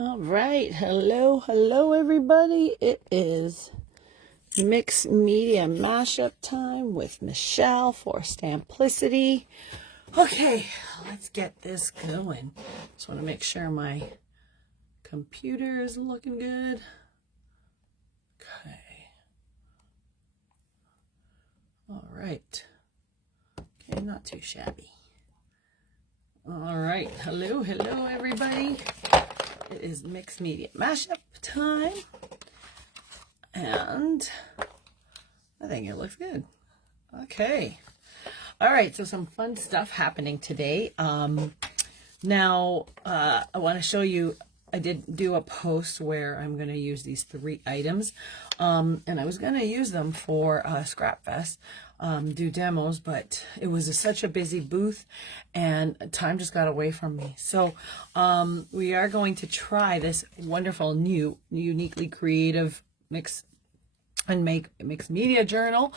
All right. Hello, everybody. It is Mixed Media Mashup time with Michelle for Stamplicity. Okay, let's get this going. Just want to make sure my computer is looking good. Okay. All right. Okay, not too shabby. All right. Hello, everybody. It is Mixed Media Mashup time. And I think it looks good. Okay. All right. So some fun stuff happening today. Now, I want to show you, I did do a post where I'm going to use these 3 items. And I was going to use them for Scrap Fest, do demos, but it was such a busy booth and time just got away from me. So we are going to try this wonderful new, uniquely creative mixed media journal.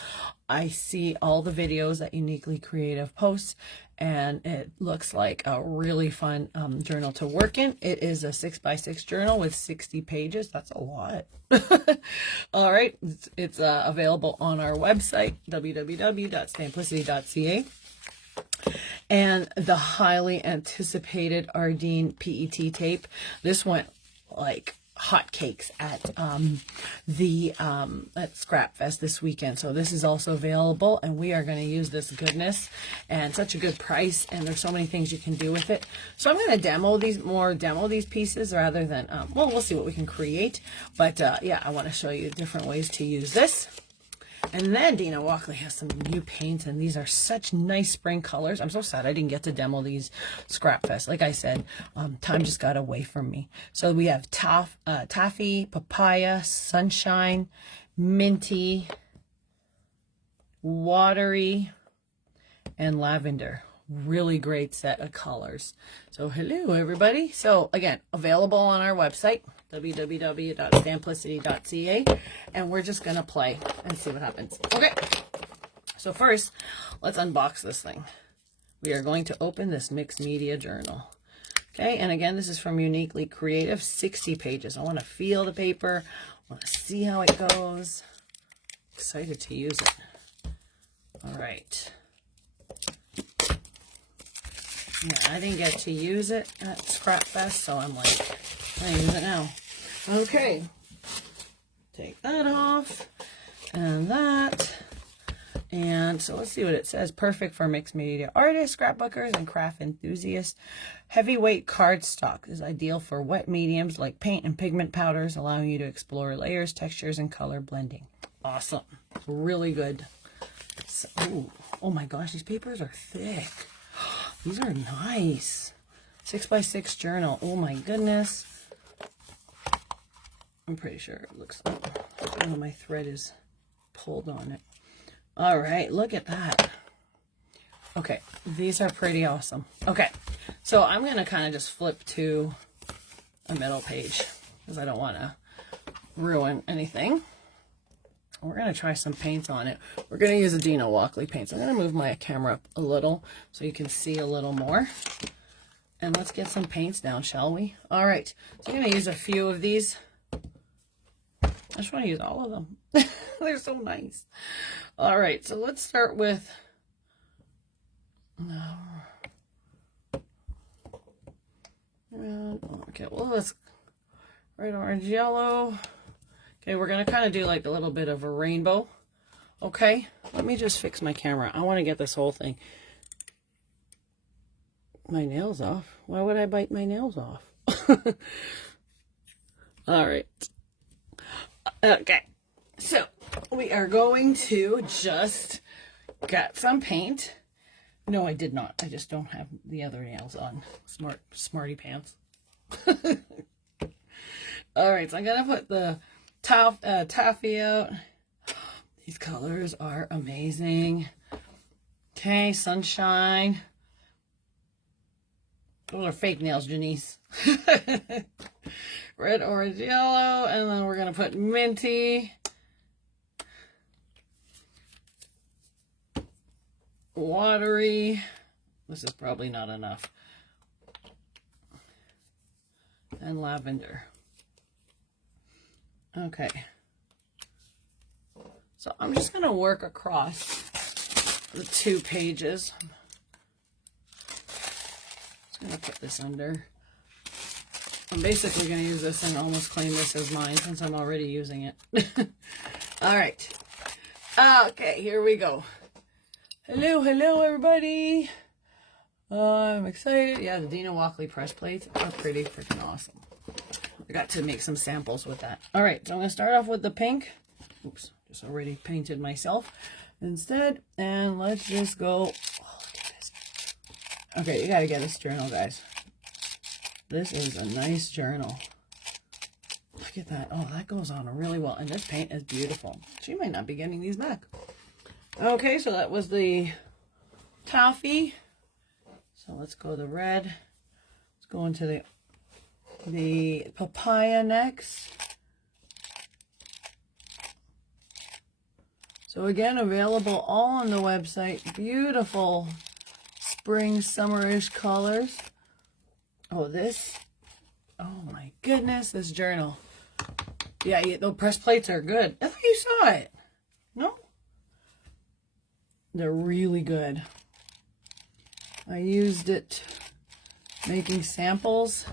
I see all the videos that Uniquely Creative posts, and it looks like a really fun journal to work in. It is a 6x6 journal with 60 pages. That's a lot. All right, it's available on our website, www.stamplicity.ca. And the highly anticipated Ardeen PET tape. This went like hotcakes at at Scrap Fest this weekend. So this is also available, and we are going to use this goodness, and such a good price, and there's so many things you can do with it. So I'm going to demo these pieces rather than well, we'll see what we can create, but yeah, I want to show you different ways to use this. And then Dina Walkley has some new paints, and these are such nice spring colors. I'm so sad I didn't get to demo these Scrap Fest. Like I said, time just got away from me. So we have taffy, papaya, sunshine, minty, watery, and lavender. Really great set of colors. So hello, everybody. So again, available on our website, www.stamplicity.ca, and we're just going to play and see what happens. Okay, so first, let's unbox this thing. We are going to open this mixed media journal. Okay, and again, this is from Uniquely Creative, 60 pages. I want to feel the paper. I want to see how it goes. Excited to use it. All right. Yeah, I didn't get to use it at Scrap Fest, so I'm like, I'm going to use it now. Okay, take that off, and that, and so let's see what it says. Perfect for mixed media artists, scrapbookers, and craft enthusiasts. Heavyweight cardstock is ideal for wet mediums like paint and pigment powders, allowing you to explore layers, textures, and color blending. Awesome. Really good. So, oh my gosh, these papers are thick. These are nice. 6x6 journal. Oh my goodness. I'm pretty sure it looks like my thread is pulled on it. All right, look at that. Okay, these are pretty awesome. Okay, so I'm going to kind of just flip to a middle page because I don't want to ruin anything. We're going to try some paints on it. We're going to use a Dina Walkley paint. So I'm going to move my camera up a little so you can see a little more. And let's get some paints down, shall we? All right, so I'm going to use a few of these. I just want to use all of them. They're so nice. All right, so let's start with okay, well, let's red, orange, yellow. Okay, we're going to kind of do like a little bit of a rainbow. Okay, let me just fix my camera. I want to get this whole thing. My nails off. Why would I bite my nails off? All right. Okay, so we are going to just get some paint. No, I did not. I just don't have the other nails on. Smarty pants. All right, so I'm going to put the taffy out. These colors are amazing. Okay, sunshine. Those are fake nails, Janice. Red, orange, yellow, and then we're going to put minty. Watery. This is probably not enough. and lavender. Okay. So I'm just going to work across the 2 pages. Just going to put this under. I'm basically going to use this and almost claim this as mine since I'm already using it. All right. Okay, here we go. Hello, everybody. I'm excited. Yeah, the Dina Walkley press plates are pretty freaking awesome. I got to make some samples with that. All right, so I'm going to start off with the pink. Oops, just already painted myself instead. And let's just go. Oh, look at this. Okay, you got to get this journal, guys. This is a nice journal. Look at that. Oh, that goes on really well. And this paint is beautiful. She might not be getting these back. Okay, so that was the toffee. So let's go the red. Let's go into the papaya next. So again, available all on the website. Beautiful spring, summerish colors. Oh, this. Oh my goodness, this journal. Yeah, the press plates are good. I thought you saw it. No? They're really good. I used it making samples.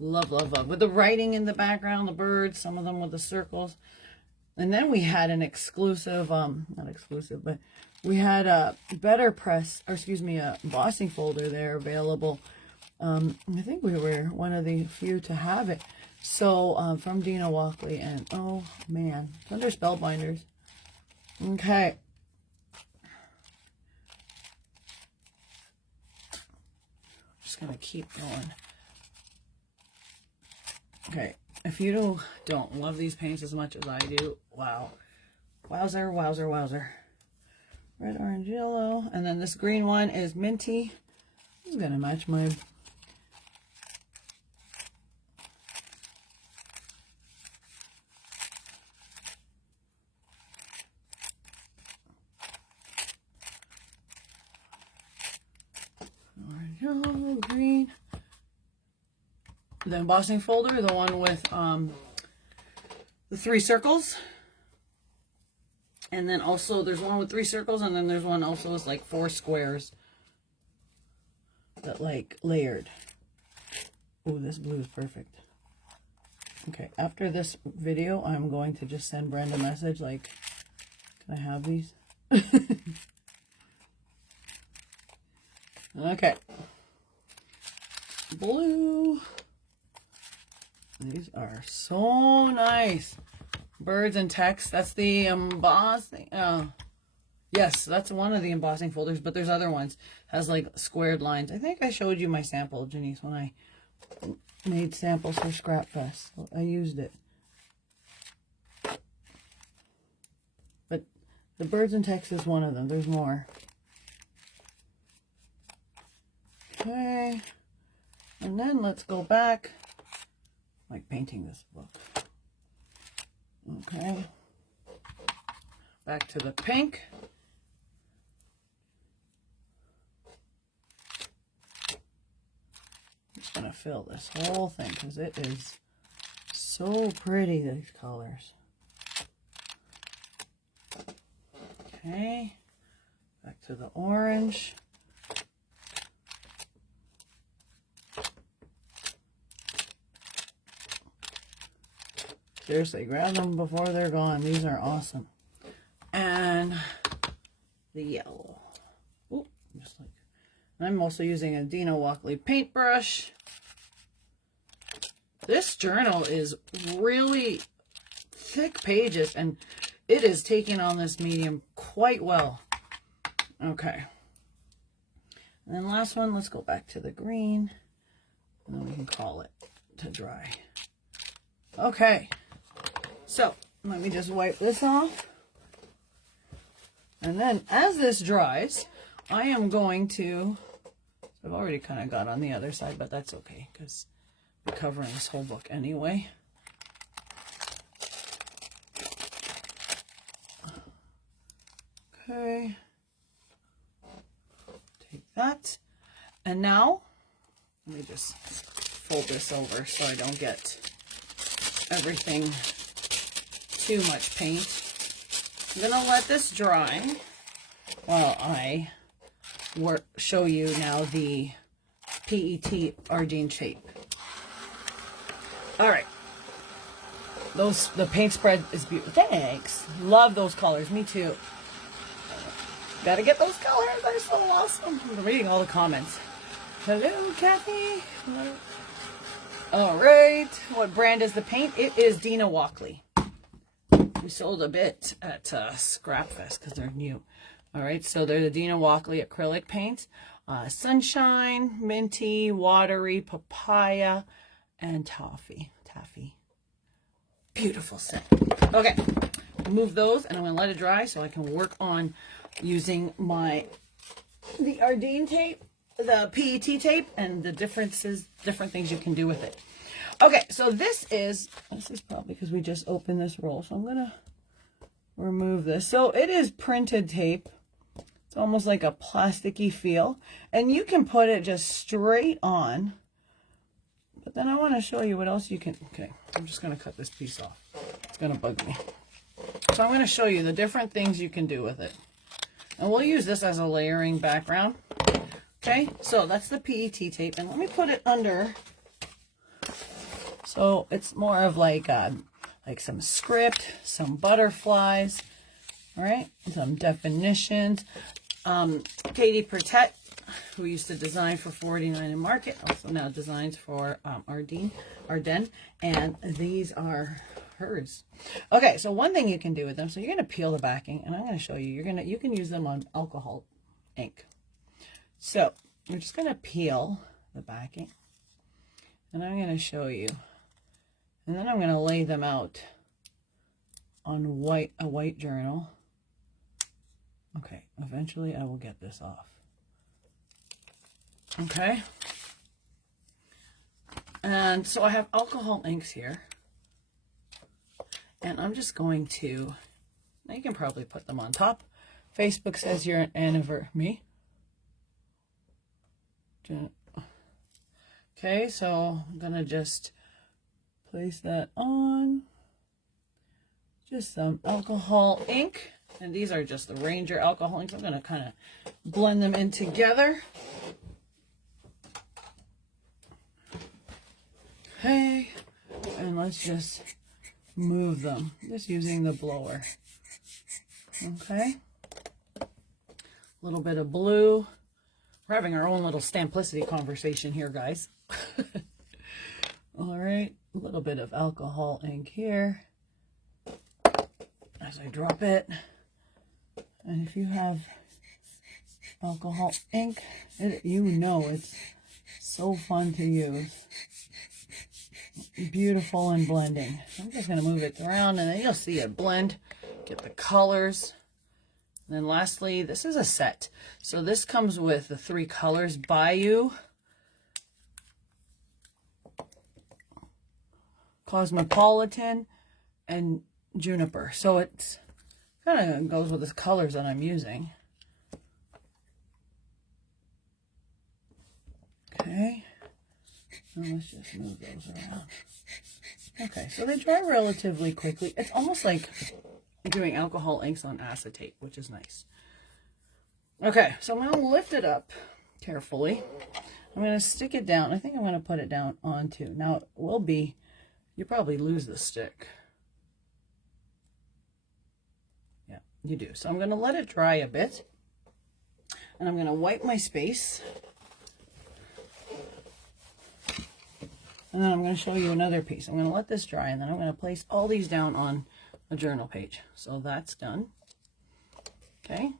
Love, love, love. With the writing in the background, the birds, some of them with the circles. And then we had an exclusive, not exclusive, but we had a better press, or excuse me, a embossing folder there available. I think we were one of the few to have it. So, from Dina Walkley, and oh man, it's under Spellbinders. Okay. Just gonna keep going. Okay, if you don't love these paints as much as I do, wow. Wowzer, wowzer, wowzer. Red, orange, yellow. And then this green one is minty. This is gonna match my... orange, yellow, green. The embossing folder, the one with the 3 circles. And then also there's one with 3 circles, and then there's one also with like 4 squares that like layered. Oh, this blue is perfect. Okay, after this video, I'm going to just send Brenda a message like, can I have these? Okay. Blue. These are so nice. Birds and text. That's the embossing. Yes, that's one of the embossing folders, but there's other ones. Has like squared lines. I think I showed you my sample, Janice, when I made samples for Scrap Fest. I used it. But the birds and text is one of them. There's more. Okay. And then let's go back. I like painting this book. Okay. Back to the pink. I'm just going to fill this whole thing because it is so pretty, these colors. Okay. Back to the orange. Seriously, grab them before they're gone. These are awesome. And the yellow. Ooh, just like. I'm also using a Dina Walkley paintbrush. This journal is really thick pages, and it is taking on this medium quite well. Okay. And then last one, let's go back to the green, and then we can call it to dry. Okay. So, let me just wipe this off. And then, as this dries, I am going to... I've already kind of got on the other side, but that's okay, because we're covering this whole book anyway. Okay. Take that. And now, let me just fold this over so I don't get everything too much paint. I'm gonna let this dry while I show you now the PET Ardene tape. All right. The paint spread is beautiful. Thanks. Love those colors. Me too. Gotta get those colors. They're so awesome. I'm reading all the comments. Hello, Kathy. Hello. All right. What brand is the paint? It is Dina Walkley. We sold a bit at Scrapfest because they're new. All right. So they're the Dina Walkley acrylic paints. Sunshine, minty, watery, papaya, and taffy. Beautiful set. Okay. Move those and I'm going to let it dry so I can work on using the Ardene tape, the PET tape, and the different things you can do with it. Okay, so this is probably because we just opened this roll, so I'm gonna remove this. So it is printed tape. It's almost like a plasticky feel, and you can put it just straight on. But then I want to show you what else you can. Okay, I'm just gonna cut this piece off. It's gonna bug me. So I'm gonna show you the different things you can do with it. And we'll use this as a layering background. Okay, so that's the PET tape. And let me put it under. So it's more of like some script, some butterflies, all right, some definitions. Katie Pertet, who used to design for 49 and Market, also now designs for Ardene, and these are hers. Okay, so one thing you can do with them, so you're going to peel the backing, and I'm going to show you. You can use them on alcohol ink. So you're just going to peel the backing, and I'm going to show you, and then I'm going to lay them out on a white journal. Okay, eventually I will get this off. Okay, and so I have alcohol inks here. And I'm just going to, now you can probably put them on top. Facebook says you're an anniversary. Okay, so I'm going to just place that on. Just some alcohol ink. And these are just the Ranger alcohol inks. I'm going to kind of blend them in together. Okay, and let's just move them, just using the blower. Okay, a little bit of blue. We're having our own little Stamplicity conversation here, guys. All right, a little bit of alcohol ink here as I drop it. And if you have alcohol ink, you know it's so fun to use. Beautiful and blending. I'm just going to move it around and then you'll see it blend, get the colors. And then lastly, this is a set. So this comes with the 3 colors, Bayou, Cosmopolitan, and Juniper. So it's kind of goes with the colors that I'm using. Okay. Now let's just move those around. Okay, so they dry relatively quickly. It's almost like doing alcohol inks on acetate, which is nice. Okay, so I'm going to lift it up carefully. I'm going to stick it down. I think I'm going to put it down onto. Now, it will be, you probably lose the stick. Yeah, you do. So I'm going to let it dry a bit. And I'm going to wipe my space. And then I'm going to show you another piece. I'm going to let this dry, and then I'm going to place all these down on a journal page. So that's done. Okay.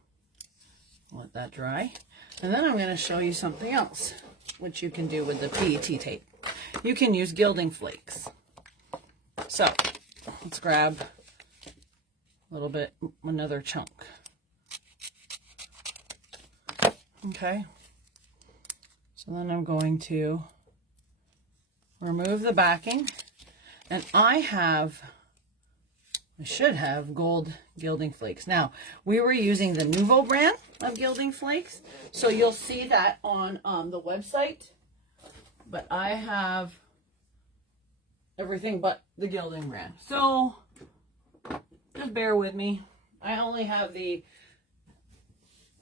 Let that dry. And then I'm going to show you something else, which you can do with the PET tape. You can use gilding flakes. So let's grab a little bit, another chunk. Okay. So then I'm going to remove the backing, and I should have gold gilding flakes. Now, we were using the Nuvo brand of gilding flakes, so you'll see that on the website, but I have everything but the gilding brand. So just bear with me. I only have the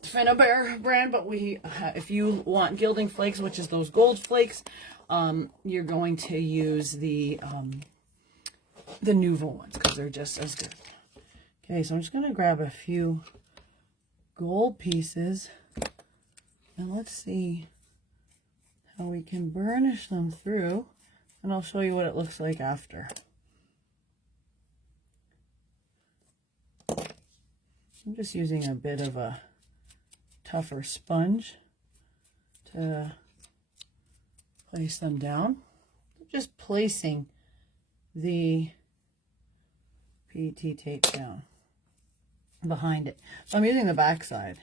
Finnabair brand, but if you want gilding flakes, which is those gold flakes, you're going to use the Nuvo ones because they're just as good. Okay, so I'm just going to grab a few gold pieces and let's see how we can burnish them through, and I'll show you what it looks like after. I'm just using a bit of a tougher sponge to place them down. Just placing the PET tape down behind it. So I'm using the back side.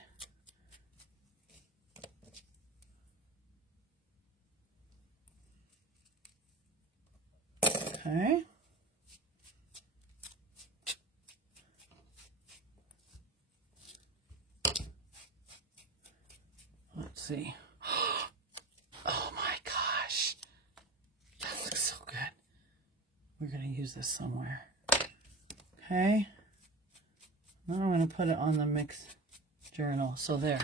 Okay. Let's see. Oh my gosh. That looks so good. We're going to use this somewhere. Okay. Now I'm going to put it on the mix journal. So there.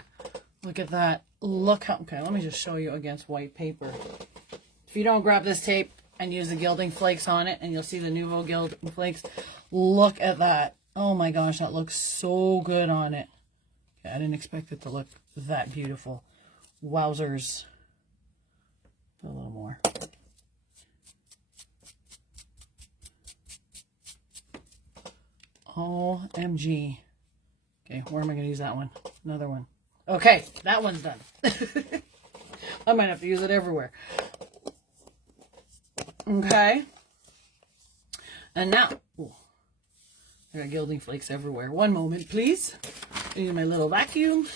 Look at that. Look how... Okay, let me just show you against white paper. If you don't grab this tape and use the gilding flakes on it, and you'll see the Nuvo gilding flakes. Look at that. Oh my gosh, that looks so good on it. Okay, I didn't expect it to look that beautiful. Wowzers. Put a little more. OMG. Okay, where am I going to use that one? Another one. Okay, that one's done. I might have to use it everywhere. Okay. And now, ooh, I got gilding flakes everywhere. One moment, please. I need my little vacuum.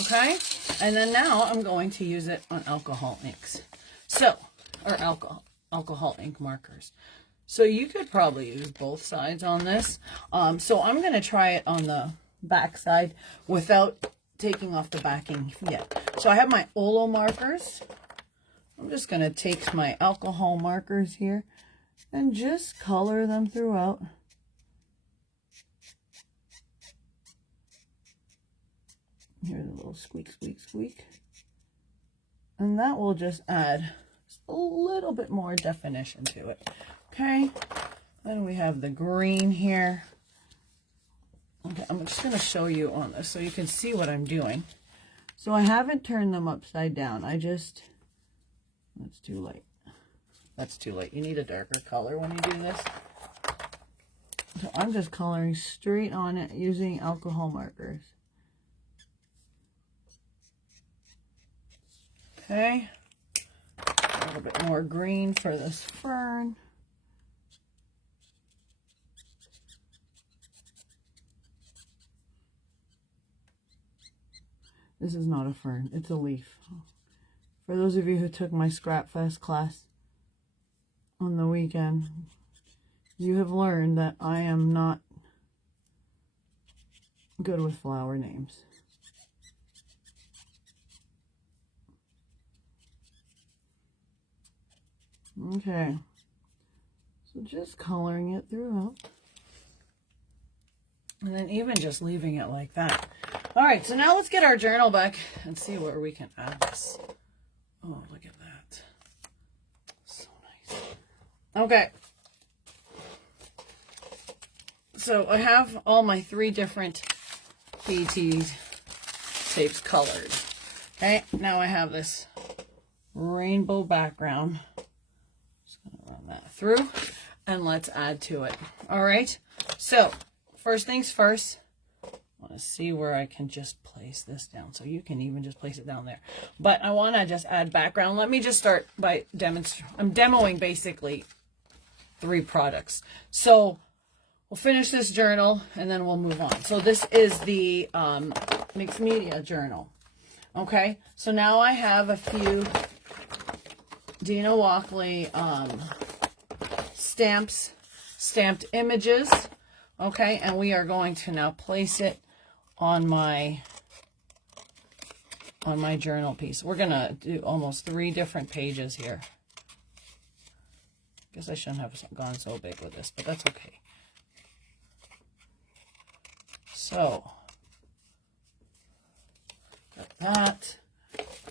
Okay. And then now I'm going to use it on alcohol inks. So, or alcohol ink markers. So you could probably use both sides on this. So I'm going to try it on the back side without taking off the backing yet. So I have my Olo markers. I'm just going to take my alcohol markers here and just color them throughout. Here's a little squeak, squeak, squeak. And that will just add a little bit more definition to it. Okay. Then we have the green here. Okay, I'm just going to show you on this so you can see what I'm doing. So I haven't turned them upside down. That's too light. That's too light. You need a darker color when you do this. So I'm just coloring straight on it using alcohol markers. Okay. A little bit more green for this fern. This is not a fern, it's a leaf. For those of you who took my Scrapfest class on the weekend, you have learned that I am not good with flower names. Okay, so just coloring it throughout. And then even just leaving it like that. All right, so now let's get our journal back and see where we can add this. Oh, look at that. So nice. Okay. So I have all my 3 different PET tapes colored. Okay, now I have this rainbow background. Just going to run that through and let's add to it. All right, so first things first. I want to see where I can just place this down. So you can even just place it down there. But I want to just add background. Let me just start by demonstrating. I'm demoing basically 3 products. So we'll finish this journal and then we'll move on. So this is the mixed media journal. Okay. So now I have a few Dina Walkley stamped images. Okay. And we are going to now place it on my on my journal piece. We're going to do almost 3 different pages here. Guess I shouldn't have gone so big with this, but that's okay. So, got that.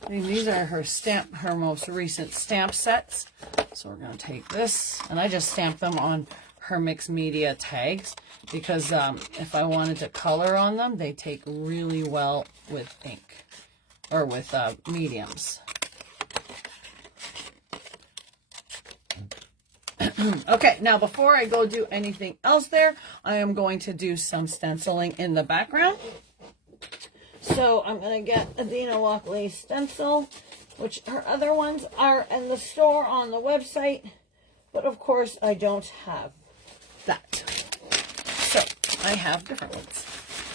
I mean, these are her most recent stamp sets. So we're going to take this, and I just stamped them on her mixed media tags because if I wanted to color on them, they take really well with ink or with mediums. Okay, now before I go do anything else there, I am going to do some stenciling in the background. So I'm going to get Adina Lockley stencil, which her other ones are in the store on the website, but of course I don't have that. So I have different ones.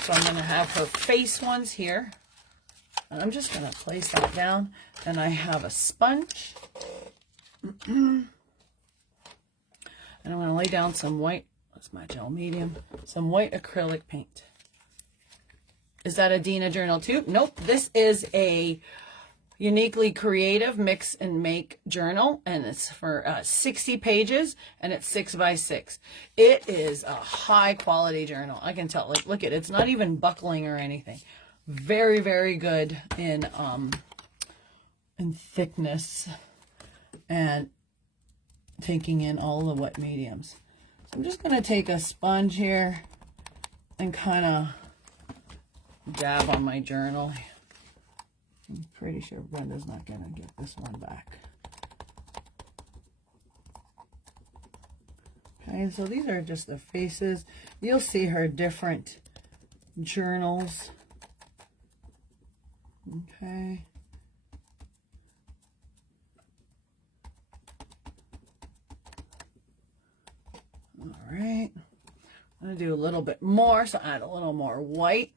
So I'm going to have her face ones here, and I'm just going to place that down, and I have a sponge. And I'm going to lay down some white, that's my gel medium, some white acrylic paint. Is that a Dina journal too? Nope. This is a Uniquely Creative Mix and Make journal, and it's for 60 pages, and it's 6 by 6. It is a high quality journal. I can tell. Like, look at it. It's not even buckling or anything. Very, very good in thickness and taking in all the wet mediums. So I'm just going to take a sponge here and kind of dab on my journal. I'm pretty sure Brenda's not going to get this one back. Okay, so these are just the faces. You'll see her different journals. Okay. All right. I'm going to do a little bit more, so add a little more white.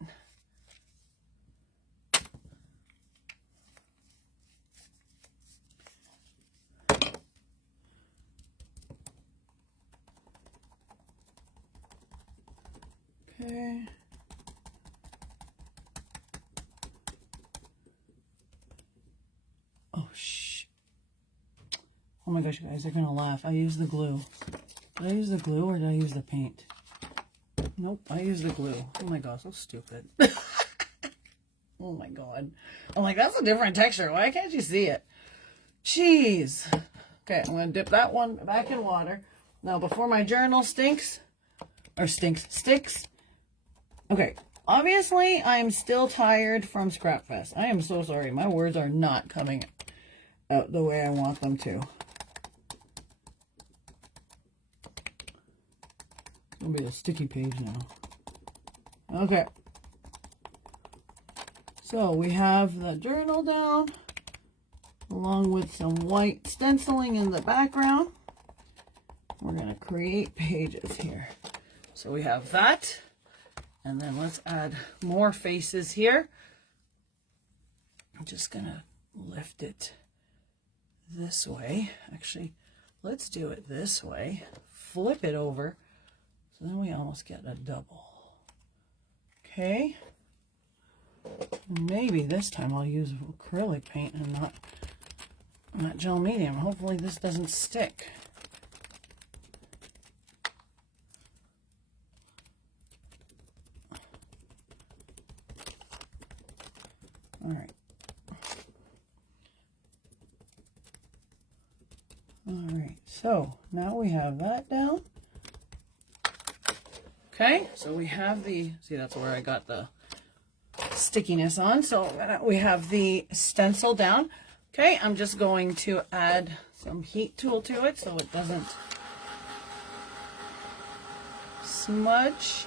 Okay. Oh, shh. Oh my gosh, you guys, they're going to laugh. I used the glue. Did I use the glue or did I use the paint? Nope, I used the glue. Oh my gosh, so stupid. Oh my god. I'm like, that's a different texture. Why can't you see it? Jeez. Okay, I'm going to dip that one back in water. Now, before my journal sticks. Okay, obviously, I'm still tired from Scrap Fest. I am so sorry. My words are not coming out the way I want them to. It's going to be a sticky page now. Okay. So we have the journal down, along with some white stenciling in the background. We're going to create pages here. So we have that. And then let's add more faces here. I'm just going to lift it this way. Actually, let's do it this way. Flip it over. So then we almost get a double. Okay. Maybe this time I'll use acrylic paint and not gel medium. Hopefully this doesn't stick. All right. All right. So now we have that down. Okay. So we have the, see, that's where I got the stickiness on. So we have the stencil down. Okay. I'm just going to add some heat tool to it so it doesn't smudge.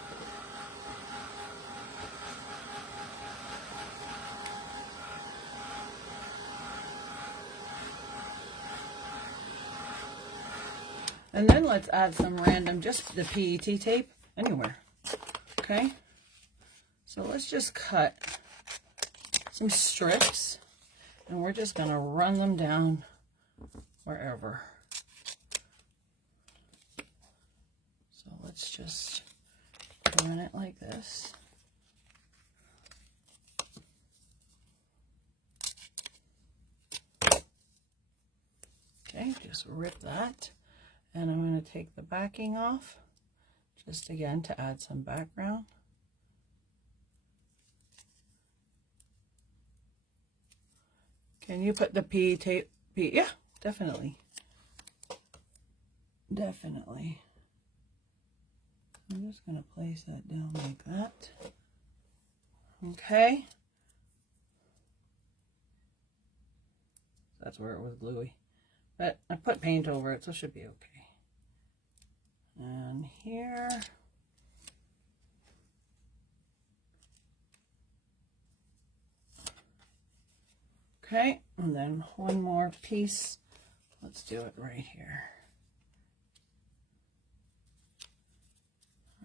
And then let's add some random, just the PET tape anywhere. Okay. So let's just cut some strips and we're just going to run them down wherever. So let's just run it like this. Okay, just rip that. And I'm going to take the backing off, just again to add some background. Can you put the P tape? Yeah, definitely. Definitely. I'm just going to place that down like that. Okay. That's where it was gluey. But I put paint over it, so it should be okay. And here. Okay, and then one more piece. Let's do it right here.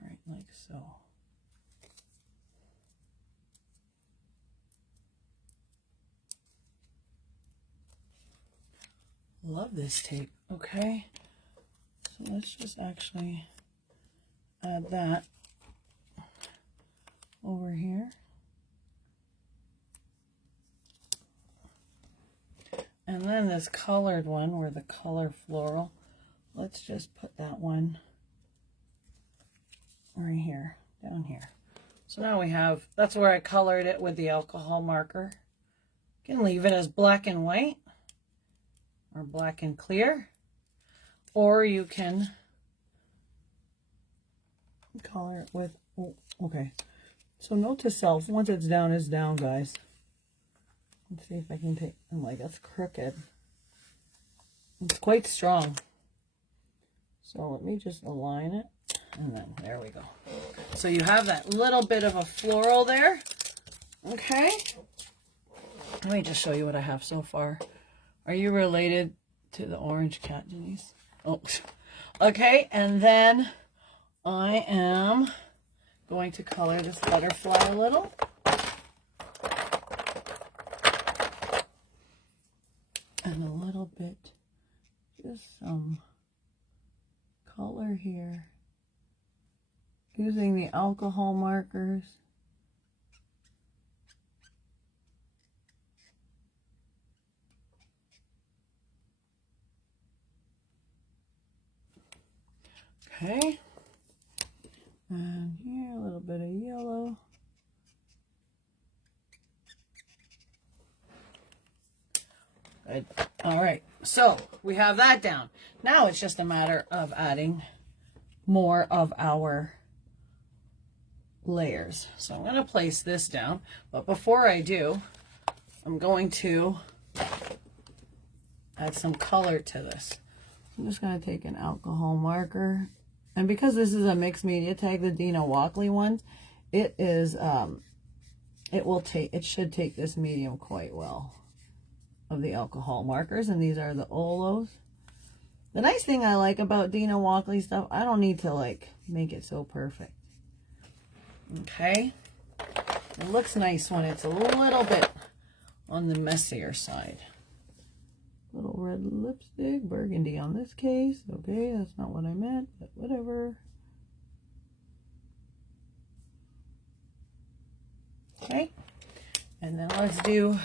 All right, like so. Love this tape. Okay, so let's just actually add that over here. And then this colored one, or the color floral, let's just put that one right here, down here. So now we have, that's where I colored it with the alcohol marker. You can leave it as black and white, or black and clear, or you can color it with, oh, okay. So note to self, once it's down, guys. Let's see if I can take, I'm like, that's crooked. It's quite strong. So let me just align it, and then there we go. So you have that little bit of a floral there. Okay. Let me just show you what I have so far. Are you related to the orange cat, Denise? Oh, okay. And then I am going to color this butterfly a little. And a little bit, just some color here. Using the alcohol markers. Okay. And here, a little bit of yellow. Good. All right, so we have that down. Now it's just a matter of adding more of our layers. So I'm going to place this down, but before I do, I'm going to add some color to this. I'm just going to take an alcohol marker, and because this is a mixed media tag, the Dina Walkley one, it is it should take this medium quite well of the alcohol markers, and these are the Olos. The nice thing I like about Dina Walkley stuff, I don't need to like make it so perfect. Okay, it looks nice when it's a little bit on the messier side. Little red lipstick, burgundy on this case. Okay, that's not what I meant, but whatever. Okay, and then let's do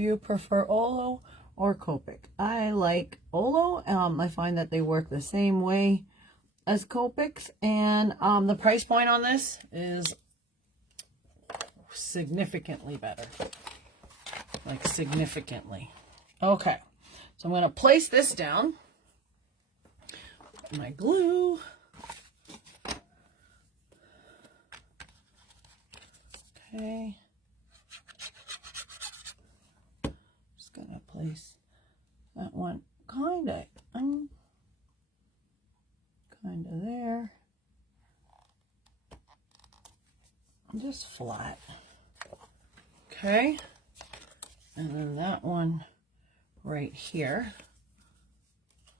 you prefer Olo or Copic? I like Olo. I find that they work the same way as Copics, and the price point on this is significantly better. Like significantly. Okay, so I'm going to place this down. My glue. Okay. Just going to place that one kind of there. Just flat. Okay. And then that one right here.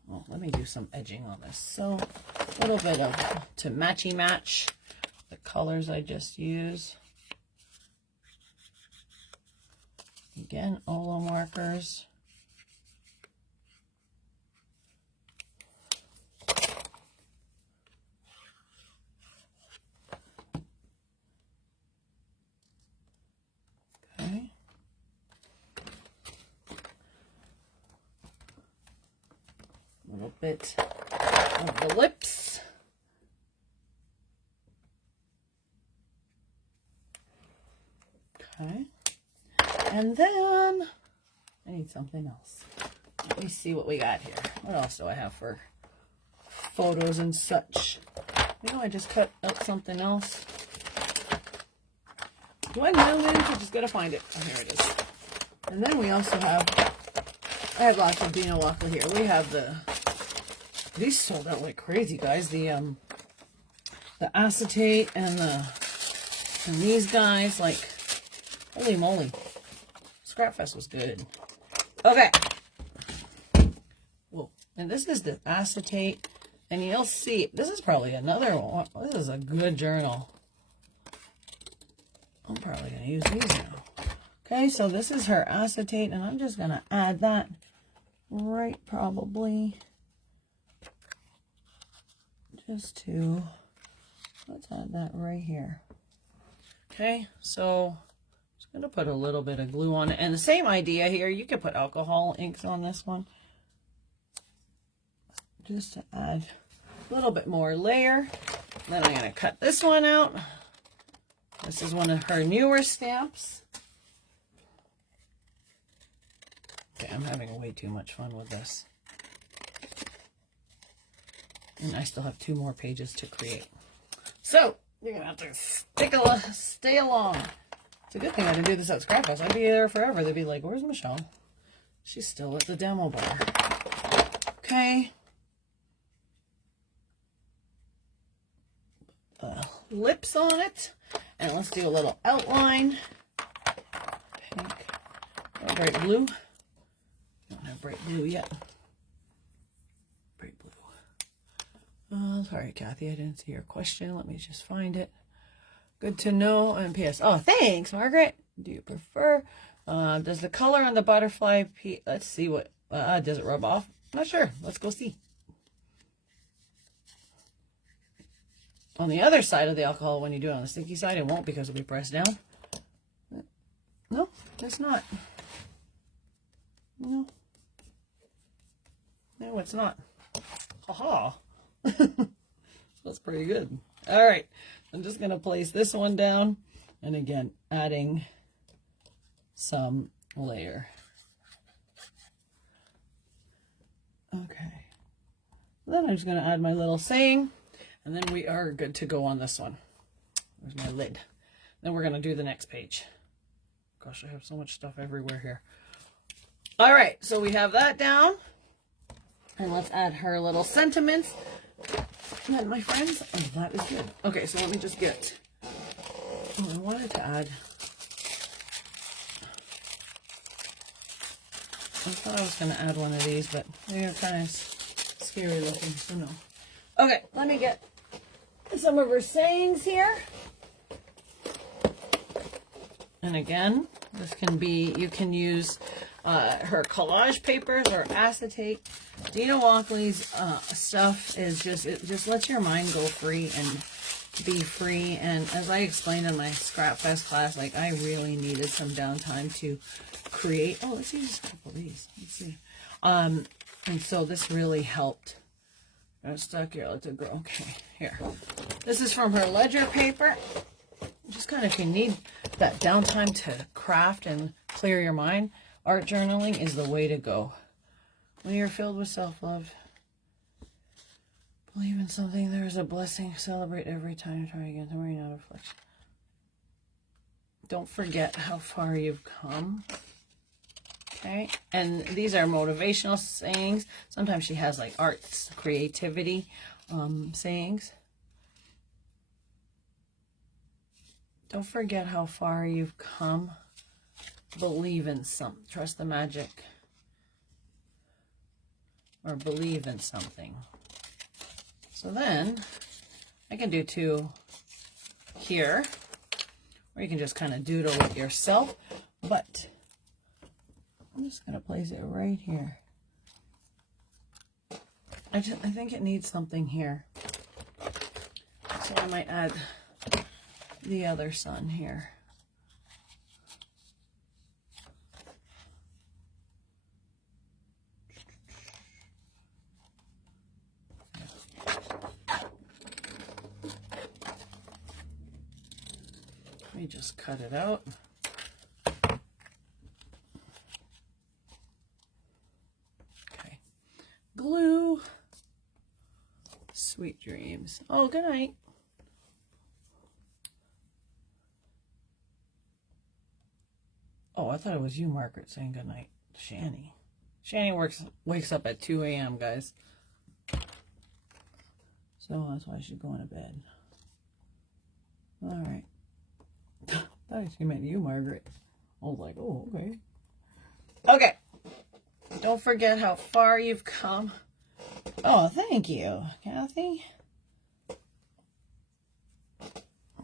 Well, let me do some edging on this. So a little bit of to matchy match the colors I just used. Again, Olo markers. Okay. little bit of the lips. Okay. And then I need something else. Let me see what we got here. What else do I have for photos and such? You know, I just cut out something else. Do I know it? I just gotta find it. Oh, here it is. And then we also have, I have lots of Dina Wakley here. We have these sold out like crazy, guys. The acetate and these guys, like, holy moly. Scrapfest was good. Okay. Whoa. And this is the acetate. And you'll see, this is probably another one. This is a good journal. I'm probably going to use these now. Okay, so this is her acetate, and I'm just going to add that right probably just to, let's add that right here. Okay, so I'm just going to put a little bit of glue on it. And the same idea here, you can put alcohol inks on this one. Just to add a little bit more layer. Then I'm going to cut this one out. This is one of her newer stamps. Okay, I'm having way too much fun with this. And I still have 2 more pages to create. So, you're going to have to stay along. It's a good thing I didn't do this at Scrapfest. I'd be there forever. They'd be like, where's Michelle? She's still at the demo bar. Okay. Lips on it. And let's do a little outline. Pink. Or bright blue. Don't have bright blue yet. Bright blue. Sorry, Kathy, I didn't see your question. Let me just find it. Good to know. And P.S. Oh, thanks, Margaret. Do you prefer? Does the color on the butterfly? Let's see what. Does it rub off? Not sure. Let's go see. On the other side of the alcohol, when you do it on the sticky side, it won't because it'll be pressed down. No, it's not. No. No, it's not. Haha. That's pretty good. All right. I'm just going to place this one down. And again, adding some layer. Okay. Then I'm just going to add my little saying. And then we are good to go on this one. There's my lid. Then we're going to do the next page. Gosh, I have so much stuff everywhere here. All right, so we have that down. And let's add her little sentiments. Then, my friends, oh, that is good. Okay, so let me just get, I wanted to add, I thought I was going to add one of these, but they're kind of scary looking, so no. Okay, let me get some of her sayings here. And again, this can be, you can use her collage papers or acetate. Dina Wakley's stuff is just, it just lets your mind go free and be free. And as I explained in my Scrapfest class, like, I really needed some downtime to create. Oh, let's use a couple of these. Let's see. And so this really helped. Got it stuck here. Let it go. Okay, here. This is from her ledger paper. Just kind of, if you need that downtime to craft and clear your mind, art journaling is the way to go. When you're filled with self-love, believe in something, there is a blessing. Celebrate every time you try again. Don't worry, not affliction. Don't forget how far you've come. Okay, and these are motivational sayings. Sometimes she has like arts, creativity sayings. Don't forget how far you've come. Believe in something. Trust the magic. Or believe in something. So then I can do 2 here, or you can just kind of doodle it yourself, but I'm just going to place it right here. I think it needs something here. So I might add the other sun here. me just cut it out. Okay. Glue. Sweet dreams. Oh, good night. Oh, I thought it was you, Margaret, saying good night. Shani. Shani wakes up at 2 a.m., guys. So that's why she's going to bed. All right. I thought she meant you, Margaret. I was like, oh, okay. Okay. Don't forget how far you've come. Oh, thank you, Kathy.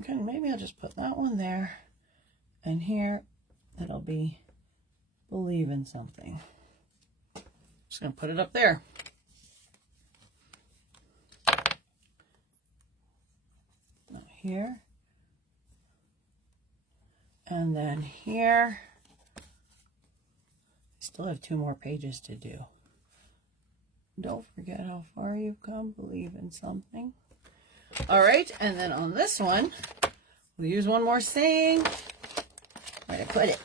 Okay, maybe I'll just put that one there. And here, it'll be believe in something. Just going to put it up there. Now here. And then here. I still have 2 more pages to do. Don't forget how far you've come. Believe in something. All right, and then on this one, we'll use one more saying. Where'd I put it?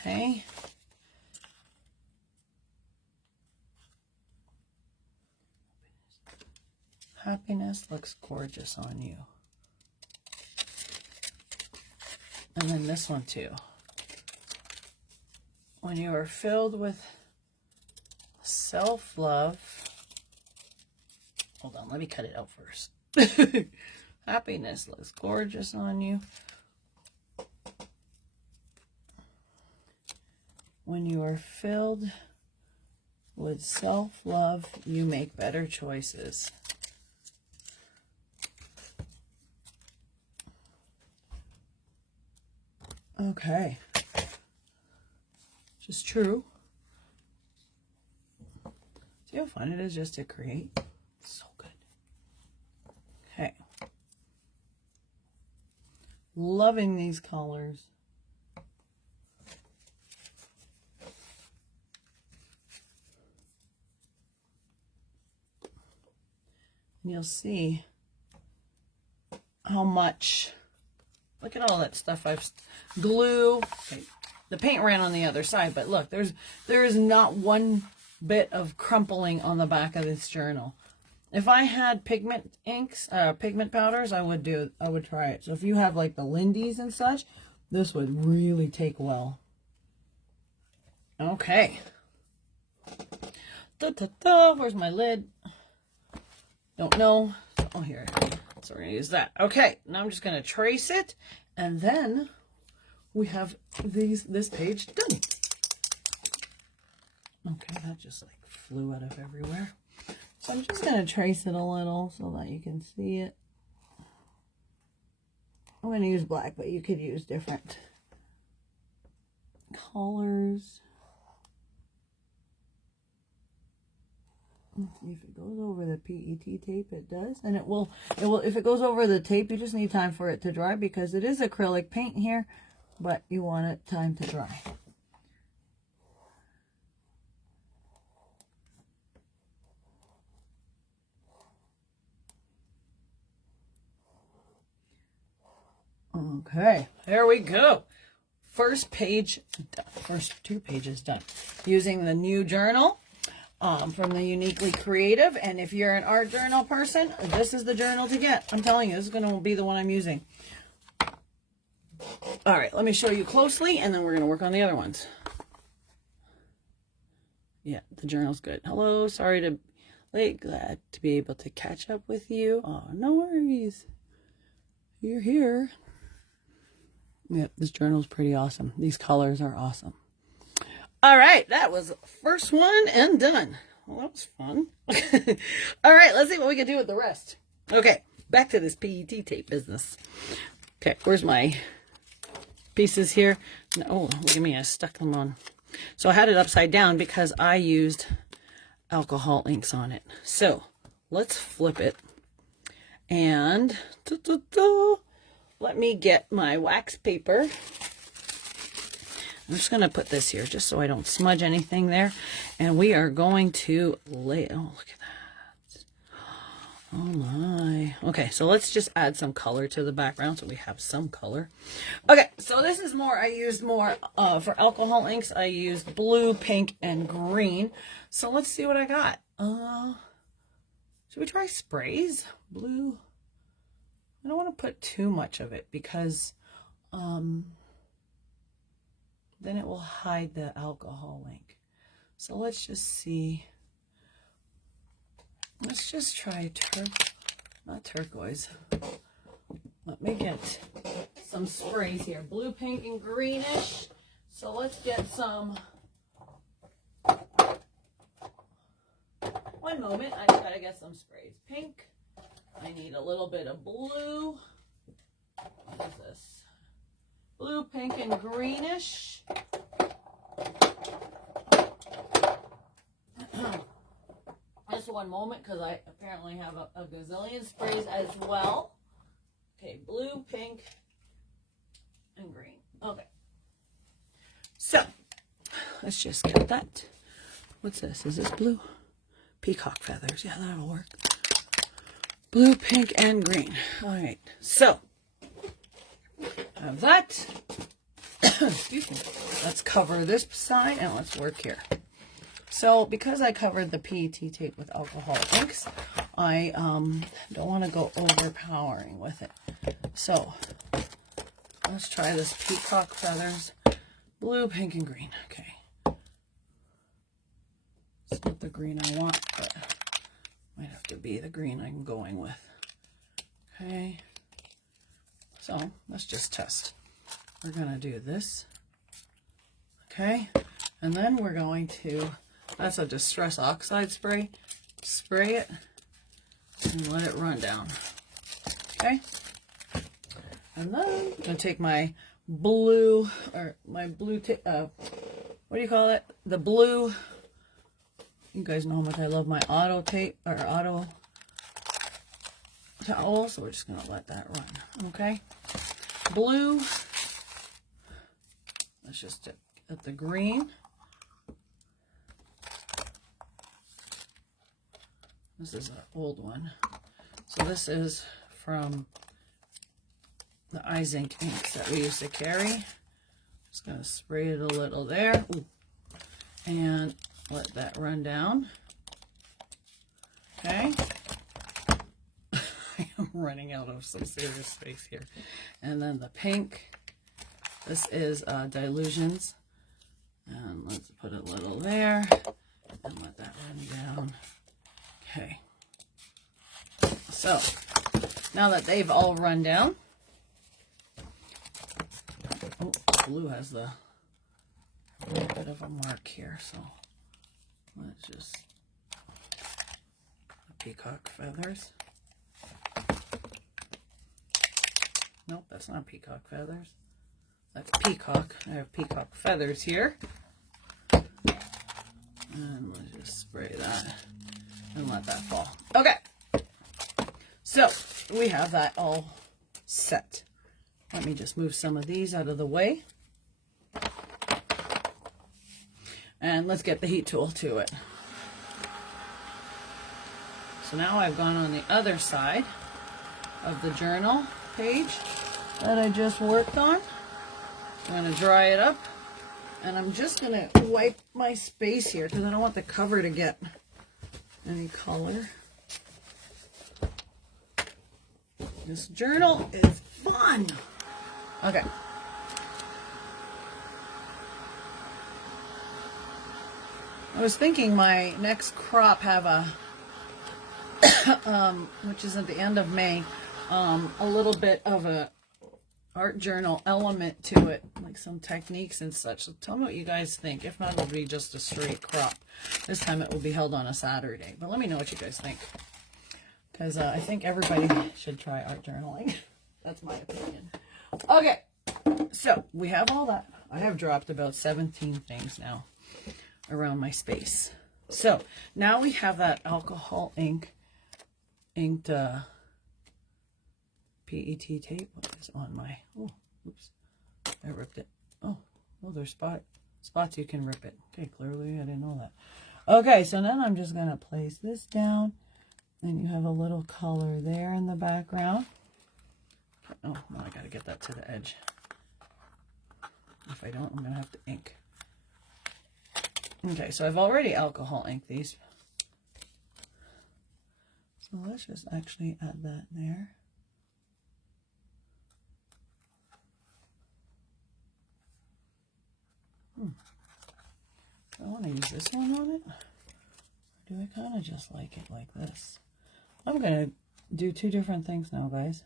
Okay. Happiness looks gorgeous on you. And then this one too. When you are filled with self-love. Hold on, let me cut it out first. Happiness looks gorgeous on you. When you are filled with self-love, you make better choices. Okay. Just true. See how fun it is just to create? It's so good. Okay. Loving these colors. And you'll see how much, look at all that stuff I've, glue. Okay. The paint ran on the other side, but look, there is not one bit of crumpling on the back of this journal. If I had pigment inks, pigment powders, I would try it. So if you have like the Lindy's and such, this would really take well. Okay. Where's my lid? Don't know. Oh, here. So we're going to use that. Okay, now I'm just going to trace it, and then we have this page done. Okay, that just like flew out of everywhere. So I'm just going to trace it a little so that you can see it. I'm going to use black, but you could use different colors. Let's see if it goes over the PET tape. It does, and it will. If it goes over the tape, you just need time for it to dry because it is acrylic paint here, but you want it time to dry. Okay, there we go. First page, first 2 pages done. Using the new journal from the Uniquely Creative. And if you're an art journal person, this is the journal to get. I'm telling you, this is going to be the one I'm using. All right, let me show you closely, and then we're going to work on the other ones. Yeah, the journal's good. Hello, sorry to late. Glad to be able to catch up with you. Oh, no worries. You're here. Yep, this journal's pretty awesome. These colors are awesome. All right, that was first one and done. Well, that was fun. All right, let's see what we can do with the rest. Okay, back to this PET tape business. Okay, where's my pieces here? Oh, look at me, I stuck them on. So I had it upside down because I used alcohol inks on it. So let's flip it. And let me get my wax paper. I'm just going to put this here just so I don't smudge anything there. And we are going to lay, oh, look at that. Oh my. Okay, so let's just add some color to the background so we have some color. Okay, so this is more, I used more, for alcohol inks, I used blue, pink, and green. So let's see what I got. Should we try sprays? Blue. I don't want to put too much of it because then it will hide the alcohol ink. So let's just see. Let's just try not turquoise. Let me get some sprays here. Blue, pink, and greenish. So let's get some. One moment, I just gotta get some sprays. Pink. I need a little bit of blue. What is this? Blue, pink, and greenish. Just one moment, because I apparently have a gazillion sprays as well. Okay, blue, pink, and green. Okay. So, let's just get that. What's this? Is this blue? Peacock feathers. Yeah, that'll work. Blue, pink, and green. All right. So, I have that. Excuse me. Let's cover this side and let's work here. So, because I covered the PET tape with alcohol inks, I don't want to go overpowering with it. So, let's try this peacock feathers. Blue, pink, and green. Okay. It's not the green I want, but might have to be the green I'm going with. Okay. So, let's just test. We're going to do this. Okay. And then we're going to, that's a Distress Oxide spray. Spray it and let it run down. Okay. And then I'm going to take my blue, or my blue, what do you call it? The blue, you guys know how much I love my auto tape, or auto towel, so we're just going to let that run. Okay. Blue. Let's just get the green. This is an old one. So this is from the iZink inks that we used to carry. Just going to spray it a little there. Ooh. And let that run down. Okay. I am running out of some serious space here. And then the pink. This is Dylusions. And let's put a little there. And let that run down. Okay. So, now that they've all run down. Oh, blue has a little bit of a mark here, so let's just peacock feathers. Nope, that's not peacock feathers. That's peacock. I have peacock feathers here. And let's just spray that and let that fall. Okay. So we have that all set. Let me just move some of these out of the way. And let's get the heat tool to it. So now I've gone on the other side of the journal page that I just worked on. I'm going to dry it up. And I'm just going to wipe my space here because I don't want the cover to get any color. This journal is fun. Okay. I was thinking my next crop have a, which is at the end of May, a little bit of a art journal element to it, like some techniques and such. So tell me what you guys think. If not, it'll be just a straight crop. This time it will be held on a Saturday. But let me know what you guys think. Because I think everybody should try art journaling. That's my opinion. Okay. So we have all that. I have dropped about 17 things now around my space. So now we have that alcohol inked PET tape. What is on my, oh, oops, I ripped it. Oh, there's spots you can rip it. Okay, clearly I didn't know that. Okay, so then I'm just going to place this down And you have a little color there in the background. Oh, well, I gotta get that to the edge. If I don't, I'm gonna have to ink. Okay, so I've already alcohol inked these. So let's just actually add that there. I want to use this one on it. Or do I kind of just like it like this? I'm going to do two different things now, guys.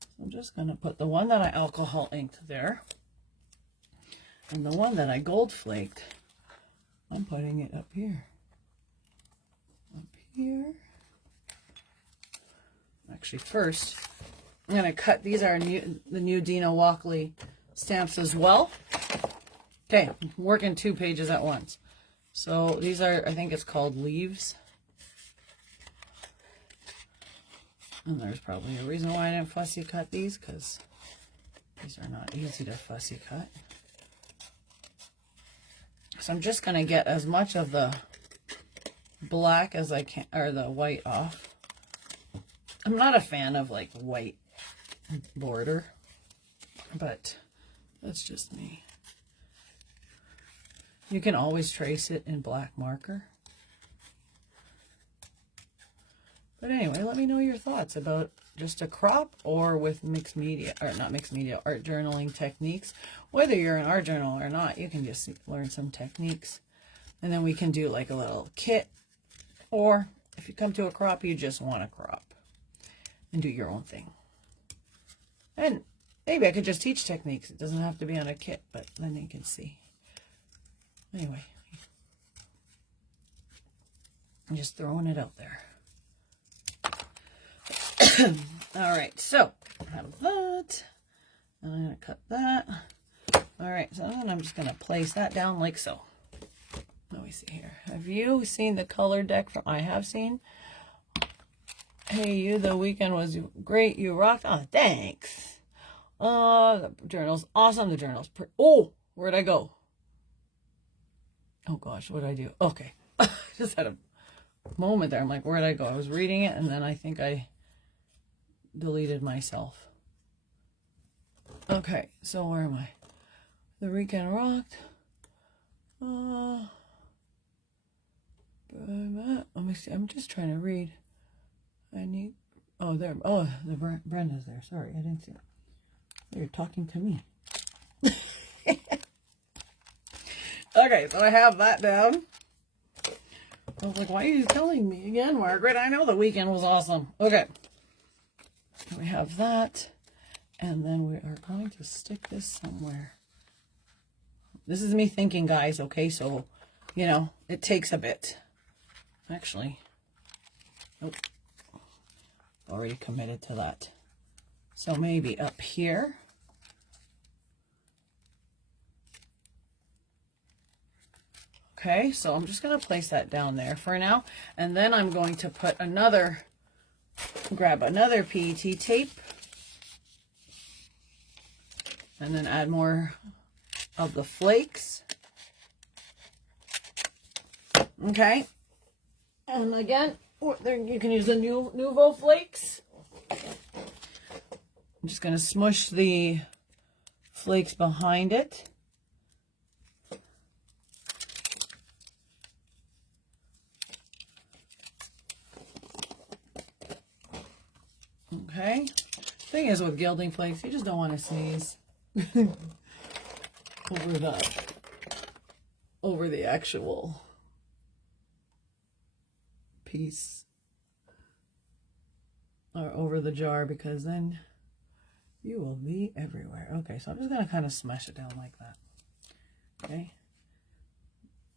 So I'm just going to put the one that I alcohol inked there. And the one that I gold flaked, I'm putting it up here. Up here. Actually, first, I'm going to cut. These are the new Dina Walkley stamps as well. Okay, I'm working 2 pages at once. So these are, I think it's called leaves. And there's probably a reason why I didn't fussy cut these, because these are not easy to fussy cut. So I'm just going to get as much of the black as I can, or the white off. I'm not a fan of like white border, but that's just me. You can always trace it in black marker. But anyway, let me know your thoughts about just a crop or with mixed media, or not mixed media, art journaling techniques. Whether you're an art journal or not, you can just learn some techniques. And then we can do like a little kit. Or if you come to a crop, you just want a crop and do your own thing. And maybe I could just teach techniques. It doesn't have to be on a kit, but then you can see. Anyway, I'm just throwing it out there. All right, so I have that, and I'm going to cut that. All right, so then I'm just going to place that down like so. Let me see here. Have you seen the color deck from? I have seen. Hey, you, the weekend was great. You rocked. Oh, thanks. The journal's awesome. The journal's oh, where'd I go? Oh gosh, what did I do? Okay. Just had a moment there. I'm like, where'd I go? I was reading it and then I think I deleted myself. Okay, so where am I? The weekend rocked. Let me see. I'm just trying to read. I need. Oh, there. Oh, the Brenda's there. Sorry, I didn't see it. You're talking to me. Okay, so I have that down. I was like, why are you telling me again, Margaret? I know the weekend was awesome. Okay. We have that. And then we are going to stick this somewhere. This is me thinking, guys, okay? So, you know, it takes a bit. Actually, nope. Already committed to that. So maybe up here. Okay, so I'm just going to place that down there for now. And then I'm going to put grab another PET tape. And then add more of the flakes. Okay. And again, you can use the Nuvo flakes. I'm just going to smush the flakes behind it. Okay. Thing is with gilding flakes, you just don't want to sneeze over the actual piece or over the jar, because then you will be everywhere. Okay, so I'm just going to kind of smash it down like that. Okay.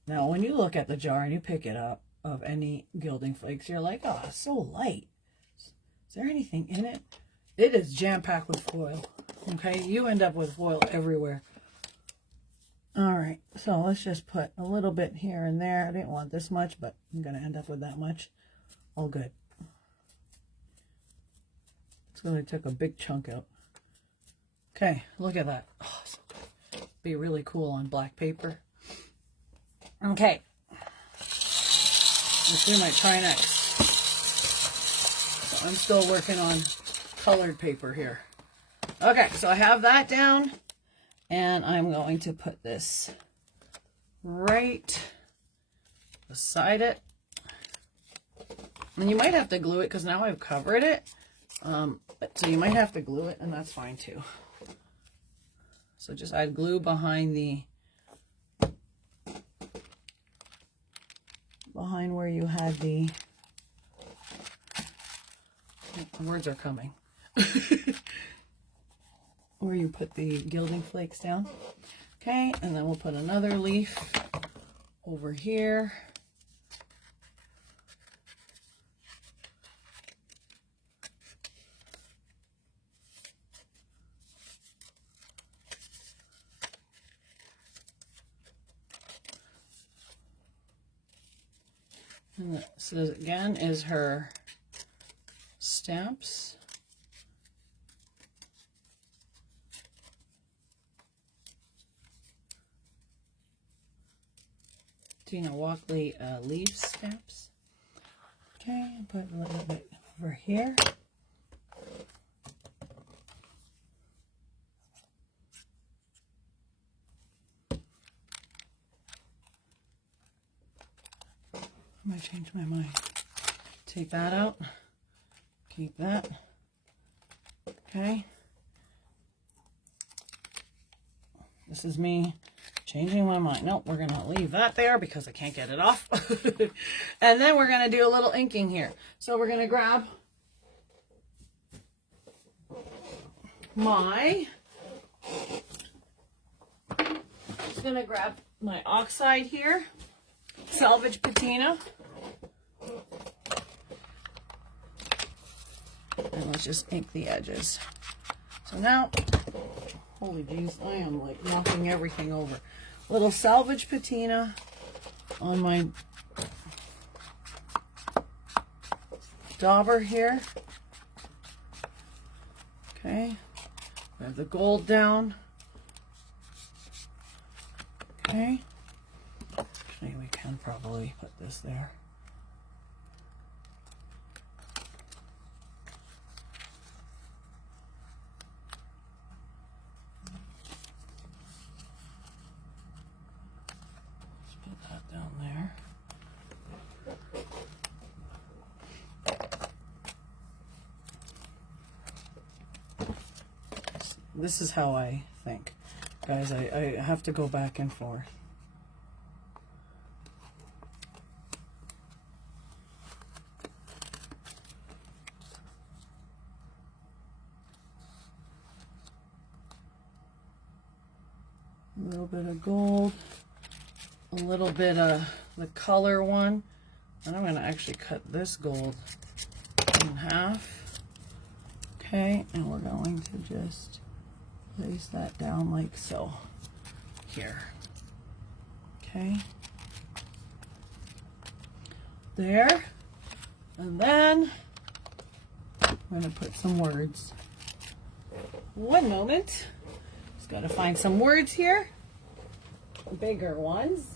Now, when you look at the jar and you pick it up of any gilding flakes, you're like, oh, it's so light. Is there anything in it? It is jam-packed with foil. Okay, you end up with foil everywhere. All right, so let's just put a little bit here and there. I didn't want this much, but I'm going to end up with that much. All good. So I took a big chunk out. Okay, look at that. Oh, so good. Be really cool on black paper. Okay. Let's do my Trinex. I'm still working on colored paper here. Okay, so I have that down, and I'm going to put this right beside it. And you might have to glue it because now I've covered it. So you might have to glue it, and that's fine too. So just add glue behind where you had the words are coming. Where you put the gilding flakes down. Okay, and then we'll put another leaf over here. And this is, again, is her stamps. Dina Walkley leaf stamps. Okay, put a little bit over here. I might change my mind. Take that out. Keep that. Okay. This is me changing my mind. Nope, we're going to leave that there because I can't get it off. And then we're going to do a little inking here. So we're going to grab my oxide here. Salvage patina. And let's just ink the edges. So now, holy jeez, I am like knocking everything over. Little salvage patina on my dauber here. Okay, I have the gold down. Okay. Actually, we can probably put this there. Let's put that down there. This is how I think. Guys, I have to go back and forth. A little bit of gold, a little bit of the color one, and I'm going to actually cut this gold in half. Okay, and we're going to just place that down like so here. Okay, there, and then I'm going to put some words. One moment. Just got to find some words here, bigger ones.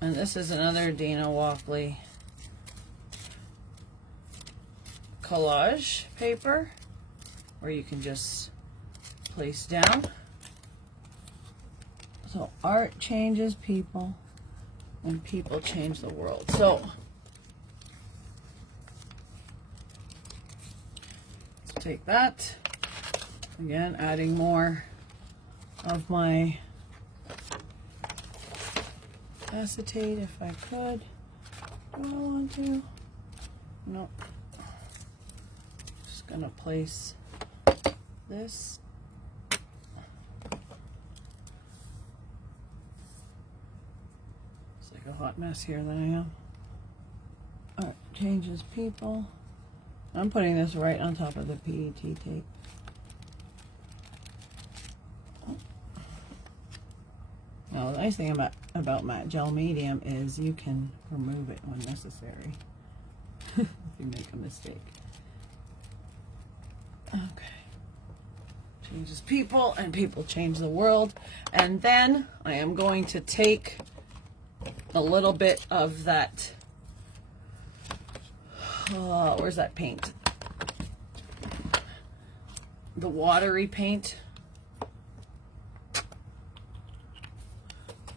And this is another Dina Walkley collage paper where you can just place down. So art changes people and people change the world. So let's take that. Again, adding more of my acetate if I could. Do I want to? Nope. Just gonna place this. It's like a hot mess here that I am. Art changes people. I'm putting this right on top of the PET tape. Now, the nice thing about matte gel medium is you can remove it when necessary if you make a mistake. Okay. changes people and people change the world. And then I am going to take a little bit of that, where's that paint? The watery paint,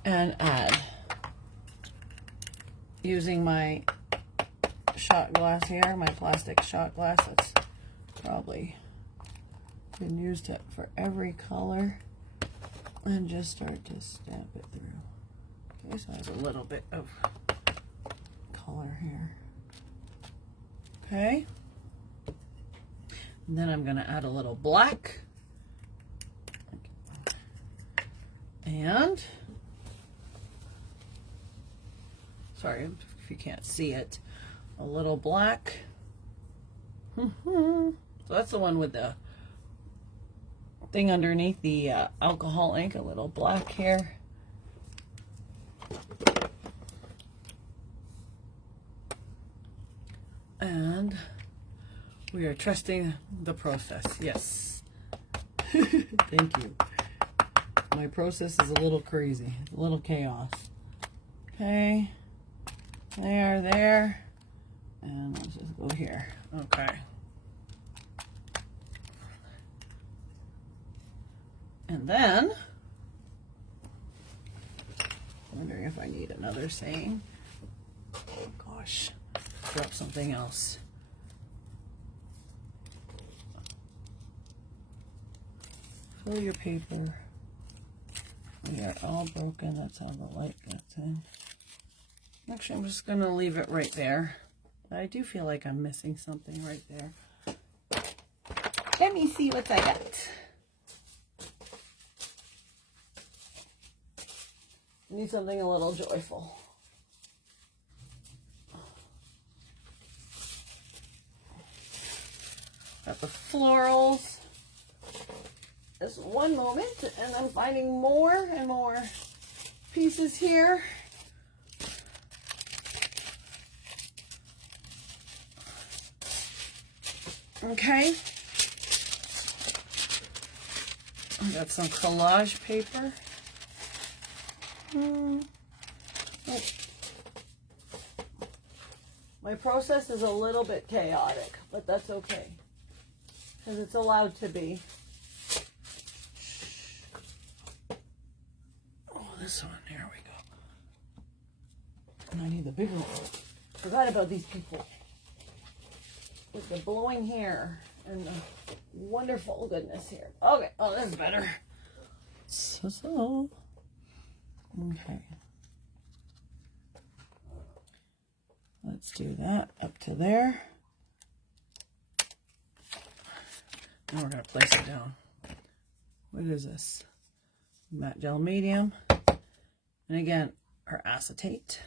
and add, using my shot glass here, my plastic shot glass that's probably been used for every color, and just start to stamp it through. Okay, so I have a little bit of color here. Okay. And then I'm going to add a little black. And, sorry if you can't see it, a little black. So that's the one with the thing underneath the alcohol ink, a little black here. And we are trusting the process. Yes. Thank you. My process is a little crazy, a little chaos. Okay. There. And let's just go here. Okay. And then, I'm wondering if I need another saying. Oh gosh, drop something else. Fill your paper. We are all broken. That's how the light gets in. Actually, I'm just going to leave it right there. But I do feel like I'm missing something right there. Let me see what I got. I need something a little joyful. Got the florals. Just one moment, and I'm finding more and more pieces here. Okay. I got some collage paper. Oh. My process is a little bit chaotic, but that's okay, because it's allowed to be. Oh, this one, here we go. And I need the bigger one. Forgot about these people with the blowing hair and the wonderful goodness here. Okay, oh, this is better. So. Okay. Let's do that up to there. And we're going to place it down. What is this? Matte gel medium. And again, our acetate.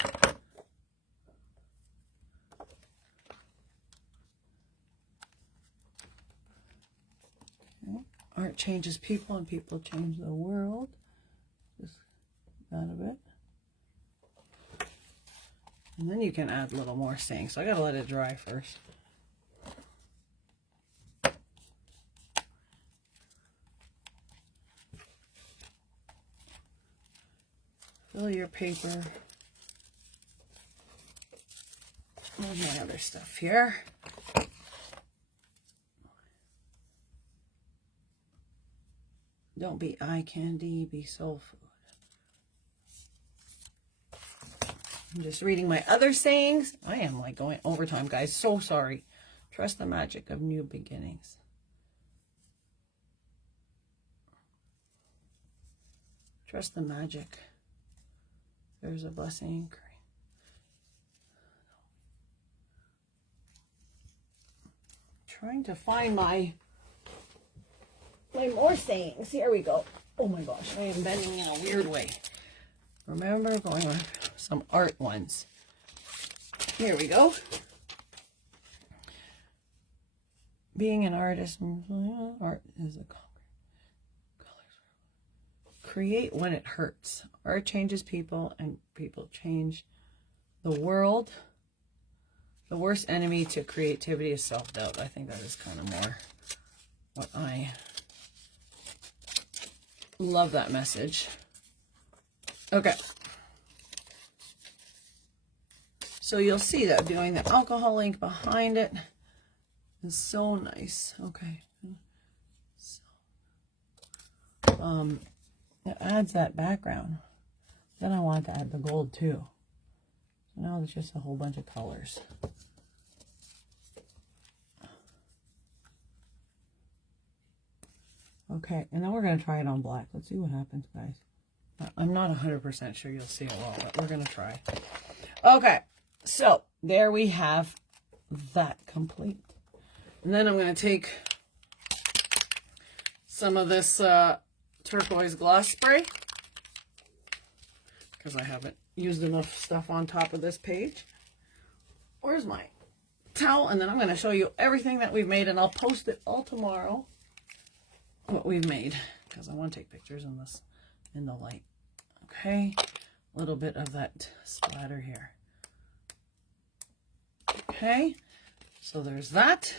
Okay. Art changes people and people change the world. Just got a bit. And then you can add a little more saying. So I gotta let it dry first. Fill your paper. There's my other stuff here. Don't be eye candy, be soul food. I'm just reading my other sayings. I am like going overtime, guys. So sorry. Trust the magic of new beginnings. Trust the magic. There's a blessing. Trying to find my more sayings. Here we go. Oh my gosh, I am bending in a weird way. Remember going on some art ones. Here we go. Being an artist, art is a color. Create when it hurts. Art changes people and people change the world. The worst enemy to creativity is self-doubt. I think that is kind of more what I Love that message. Okay. So you'll see that doing the alcohol ink behind it is so nice. Okay. So, it adds that background. Then I want to add the gold too. So now there's just a whole bunch of colors. Okay, and then we're going to try it on black. Let's see what happens, guys. I'm not 100% sure you'll see it well, but we're going to try. Okay, so there we have that complete. And then I'm going to take some of this turquoise gloss spray, because I haven't used enough stuff on top of this page. Where's my towel? And then I'm going to show you everything that we've made, and I'll post it all tomorrow, what we've made, because I want to take pictures in this, in the light. Okay, a little bit of that splatter here. Okay, so there's that.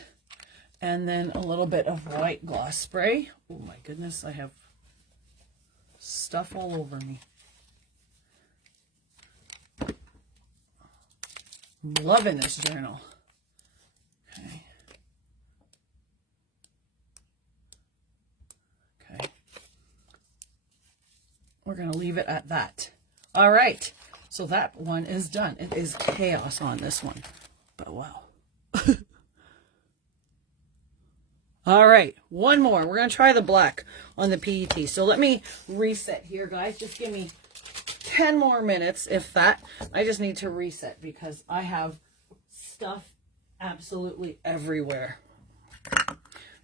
And then a little bit of white gloss spray. Oh my goodness, I have stuff all over me. I'm loving this journal. Okay. Okay. We're going to leave it at that. All right. So that one is done. It is chaos on this one. But wow. All right. One more. We're going to try the black on the PET. So let me reset here, guys. Just give me 10 more minutes, if that. I just need to reset because I have stuff absolutely everywhere.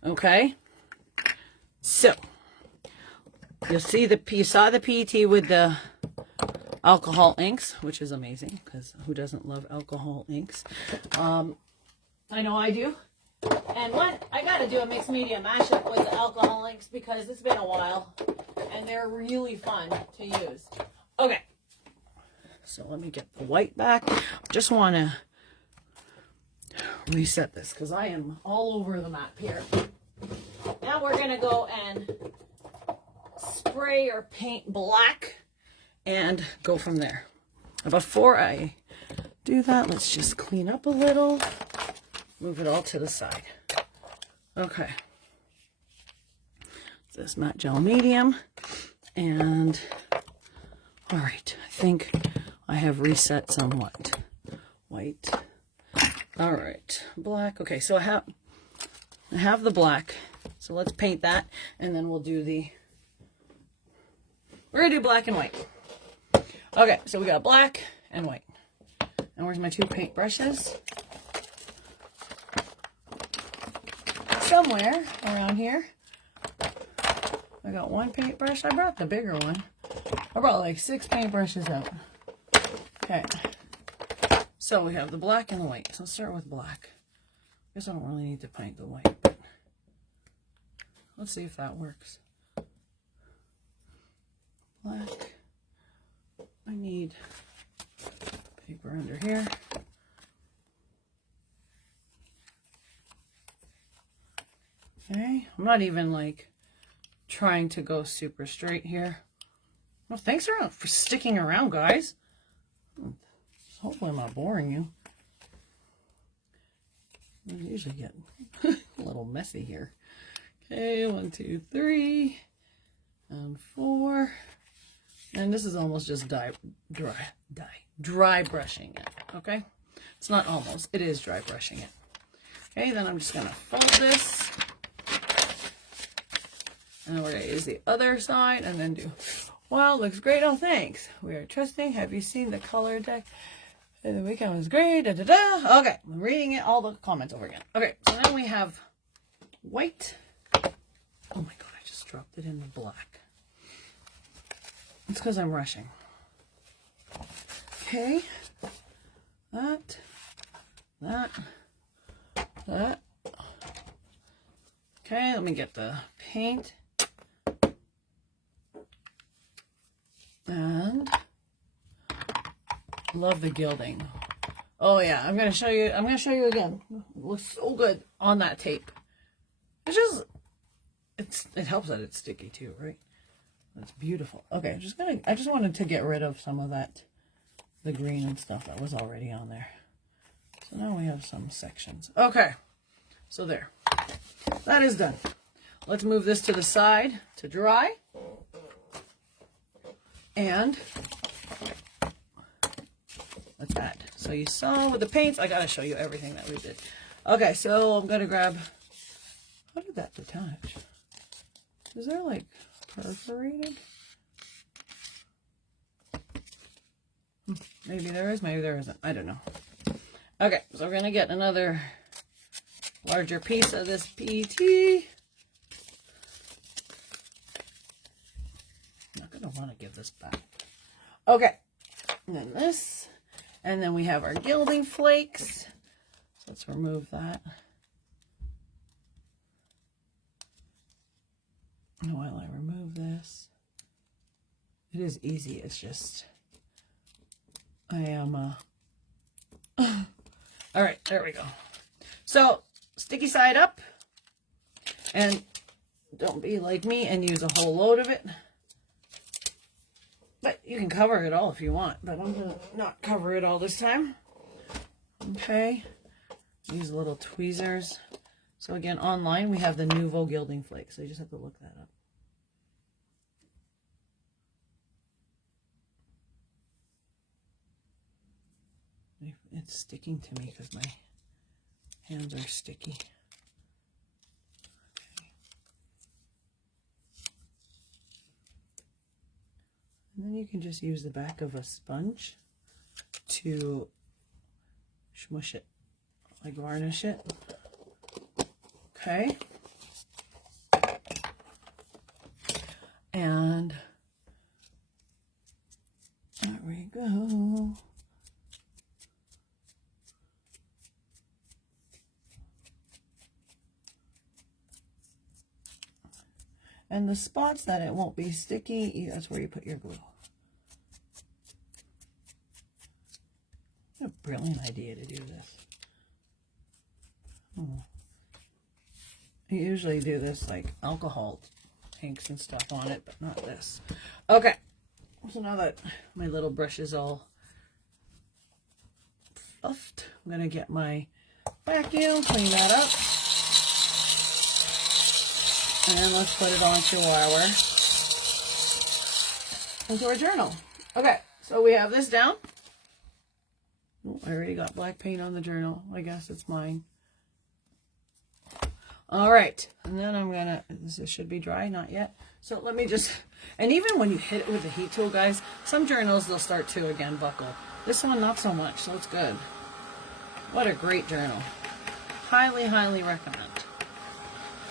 Okay. So you saw the PET with the alcohol inks, which is amazing because who doesn't love alcohol inks? I know I do. And what I got to do a mixed media mashup with the alcohol inks because it's been a while and they're really fun to use. Okay. So let me get the white back. Just want to reset this because I am all over the map here. Now we're going to go and spray or paint black and go from there. Before I do that, let's just clean up a little. Move it all to the side. Okay. This matte gel medium. And all right, I think I have reset somewhat. White. All right, black. Okay, so I have the black. So let's paint that and then we'll do we're gonna do black and white. Okay, so we got black and white. And where's my two paint brushes? Somewhere around here. I got one paintbrush. I brought the bigger one. I brought like 6 paintbrushes out. Okay. So we have the black and the white. So let's start with black. I guess I don't really need to paint the white, but let's see if that works. Black. I need paper under here. Okay, I'm not even like trying to go super straight here. Well, thanks for sticking around, guys. Hopefully I'm not boring you. I usually get a little messy here. Okay, 1, 2, 3, and 4. And this is almost just dry brushing it, okay? It's not almost, it is dry brushing it. Okay, then I'm just gonna fold this. And we're going to use the other side and then do, wow, looks great. Oh, thanks. We are trusting. Have you seen the color deck? The weekend was great. Da, da, da. Okay, I'm reading it, all the comments over again. Okay, so then we have white. Oh my God, I just dropped it in the black. It's because I'm rushing. Okay, that. Okay, let me get the paint. And love the gilding. Oh yeah, I'm gonna show you again. It looks so good on that tape. It helps that it's sticky too, right? That's beautiful. Okay, I just wanted to get rid of some of that, the green and stuff that was already on there. So now we have some sections. Okay, so there. That is done. Let's move this to the side to dry. And let's add. So you saw with the paints, I gotta show you everything that we did. Okay, so I'm gonna grab, how did that detach? Is there like perforated? Maybe there is, maybe there isn't. I don't know. Okay, so we're gonna get another larger piece of this PET. I'm not gonna want to give this back. Okay, and then this, and then we have our gilding flakes. So let's remove that. And while I remove this, it is easy. It's just, I am, all right, there we go. So sticky side up, and don't be like me and use a whole load of it. But you can cover it all if you want, but I'm gonna not cover it all this time. Okay, use little tweezers. So again, online we have the Nuvo Gilding Flakes, so you just have to look that up. It's sticking to me because my hands are sticky. Okay. And then you can just use the back of a sponge to smush it, like varnish it. Okay. And there we go. And the spots that it won't be sticky, that's where you put your glue. What a brilliant idea to do this. Oh. I usually do this like alcohol inks and stuff on it, but not this. Okay, so now that my little brush is all fluffed, I'm gonna get my vacuum, clean that up. And let's put it onto our journal. Okay, so we have this down. Oh, I already got black paint on the journal. I guess it's mine. All right, and then I'm gonna, this should be dry, not yet. So let me just, and even when you hit it with the heat tool, guys, some journals, they'll start to, again, buckle. This one, not so much, so it's good. What a great journal. Highly, highly recommend.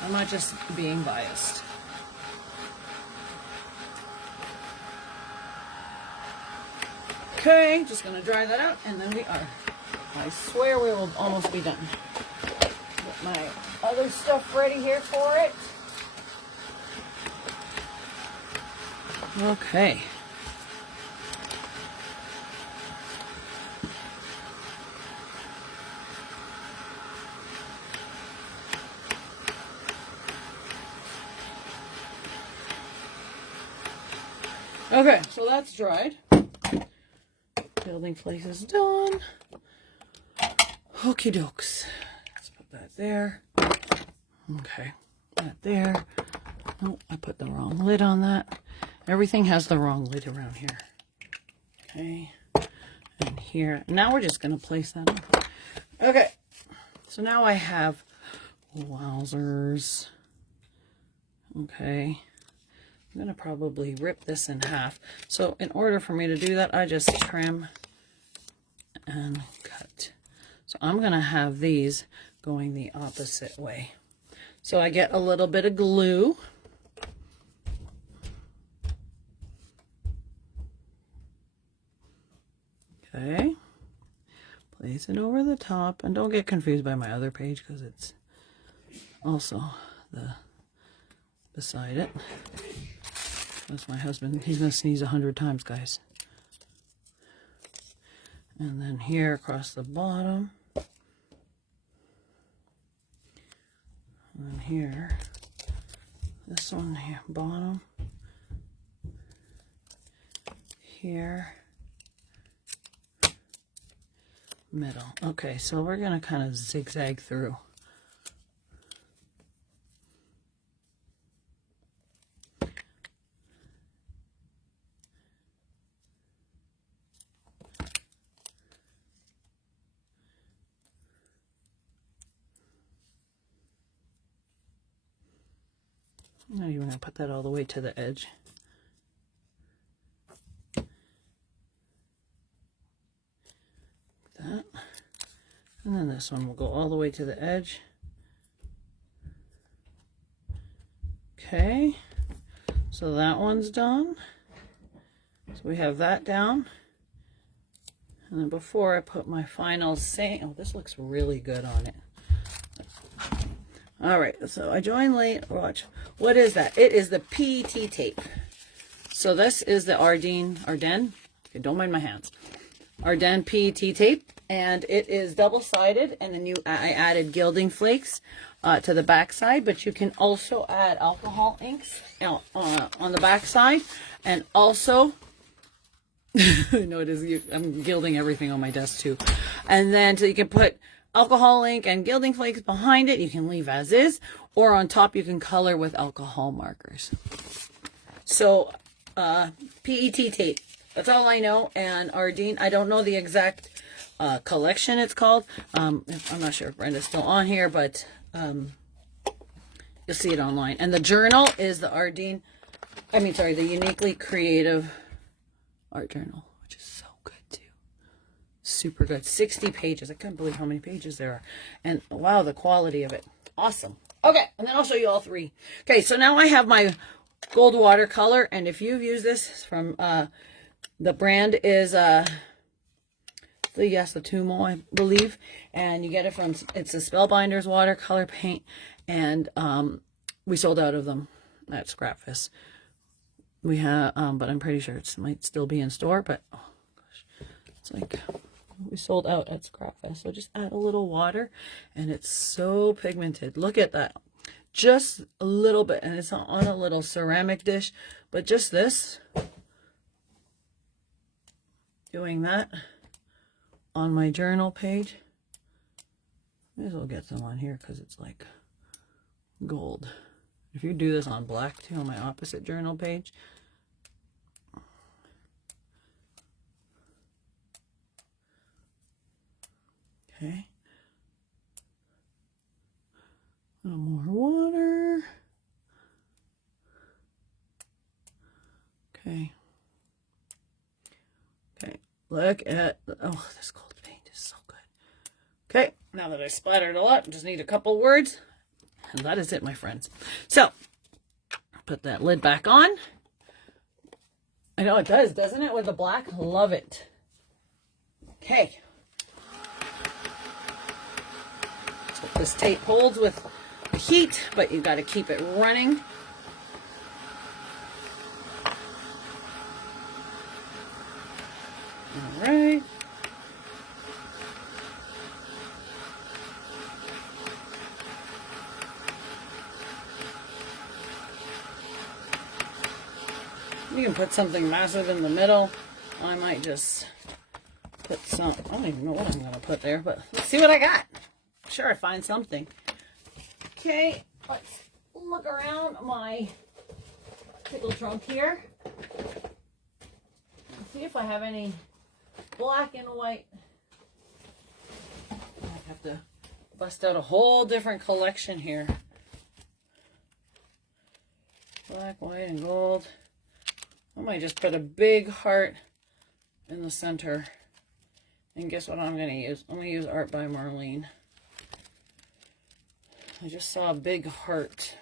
I'm not just being biased. Okay, just gonna dry that out, and then we are. I swear we will almost be done. Get my other stuff ready here for it. Okay. Okay, so that's dried. Building Flakes is done. Okie dokes. Let's put that there. Okay, that there. Oh, I put the wrong lid on that. Everything has the wrong lid around here. Okay, and here. Now we're just going to place that on. Okay, so now I have wowzers. Okay. I'm going to probably rip this in half. So in order for me to do that, I just trim and cut. So I'm going to have these going the opposite way. So I get a little bit of glue. Okay. Place it over the top. And don't get confused by my other page because it's also beside it. That's my husband. He's going to sneeze 100 times, guys. And then here across the bottom. And then here. This one here, bottom. here. Middle. Okay, so we're going to kind of zigzag through. I'm not even going to put that all the way to the edge. That. And then this one will go all the way to the edge. Okay, so that one's done. So we have that down. And then before I put my final saying, oh, this looks really good on it. All right, so I joined late. Watch. What is that? It is the PET tape. So this is the Arden. Okay, don't mind my hands. Arden PET tape, and it is double-sided. And then I added gilding flakes to the back side, but you can also add alcohol inks on the back side, and also. No, it is. I'm gilding everything on my desk too, and then so you can put alcohol ink and gilding flakes behind it. You can leave as is, or on top you can color with alcohol markers. So PET tape, that's all I know. And Arden, I don't know the exact collection it's called. I'm not sure if Brenda's still on here, but you'll see it online. And the journal is the Arden, the Uniquely Creative Art Journal, which is so good too. Super good. 60 pages. I can't believe how many pages there are. And wow, the quality of it. Awesome. Okay, and then I'll show you all three. Okay, so now I have my gold watercolor, and if you've used this from the brand is the Tumo, I believe, and you get it from, it's a Spellbinders watercolor paint, and we sold out of them at Scrapfest. We have, but I'm pretty sure it might still be in store, but oh gosh, it's like we sold out at Scrapfest. So just add a little water, and it's so pigmented. Look at that. Just a little bit, and it's on a little ceramic dish, but just this, doing that on my journal page. May as well get some on here because it's like gold. If you do this on black too, on my opposite journal page. Okay. A little more water. Okay. Okay. Look at, oh, this gold paint is so good. Okay. Now that I splattered a lot, just need a couple words. And that is it, my friends. So, put that lid back on. I know it does, doesn't it, with the black? Love it. Okay. So this tape holds with the heat, but you got to keep it running. All right. You can put something massive in the middle. I might just put some, I don't even know what I'm going to put there, but let's see what I got. Sure, I find something. Okay, let's look around my pickle trunk here. Let's see if I have any black and white. I have to bust out a whole different collection here. Black, white, and gold. I might just put a big heart in the center. And guess what I'm going to use? I'm going to use Art by Marlene. I just saw a big heart.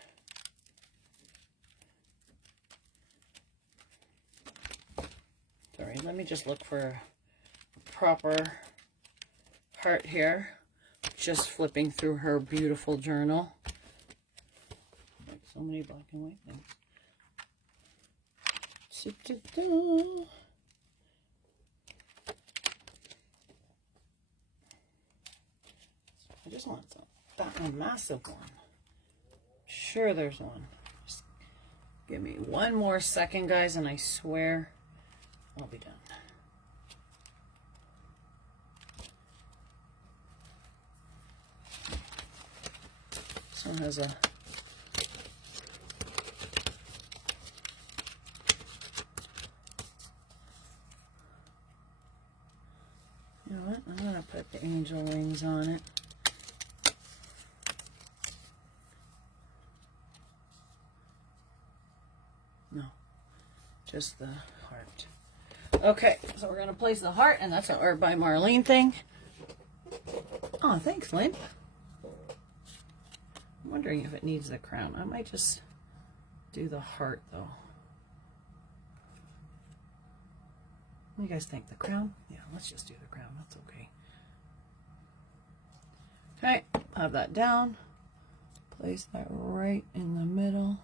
Sorry, let me just look for a proper heart here. Just flipping through her beautiful journal. Like so many black and white things. I just want a massive one. Sure, there's one. Just give me one more second, guys, and I swear I'll be done. This one has a you know what? I'm gonna put the angel wings on it. No, just the heart. Okay, so we're gonna place the heart, and that's an Art by Marlene thing. Oh, thanks, Lynn. I'm wondering if it needs the crown. I might just do the heart though. What do you guys think? The crown? Yeah, let's just do the crown. That's okay. Okay, have that down. Place that right in the middle.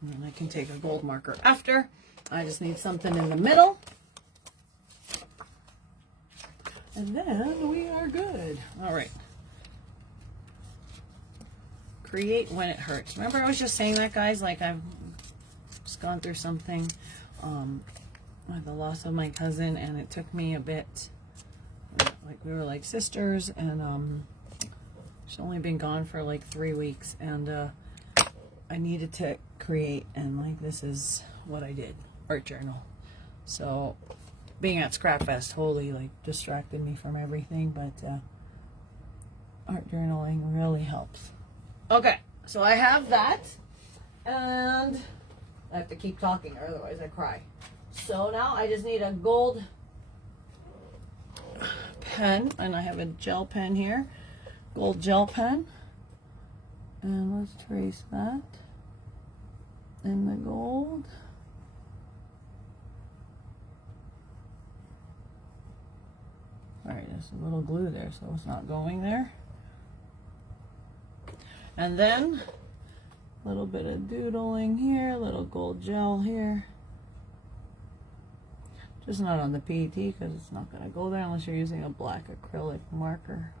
And then I can take a gold marker after. I just need something in the middle. And then we are good. All right. Create when it hurts. Remember I was just saying that, guys? Like I've just gone through something with the loss of my cousin, and it took me a bit. Like we were like sisters, and she's only been gone for like 3 weeks, and I needed to create, and like this is what I did. Art journal. So being at Scrapfest totally like distracted me from everything, but art journaling really helps. Okay, so I have that, and I have to keep talking or otherwise I cry. So now I just need a gold pen, and I have a gel pen here, gold gel pen, and let's trace that in the gold. All right, there's a little glue there, so it's not going there. And then a little bit of doodling here, a little gold gel here. Just not on the PET because it's not going to go there unless you're using a black acrylic marker.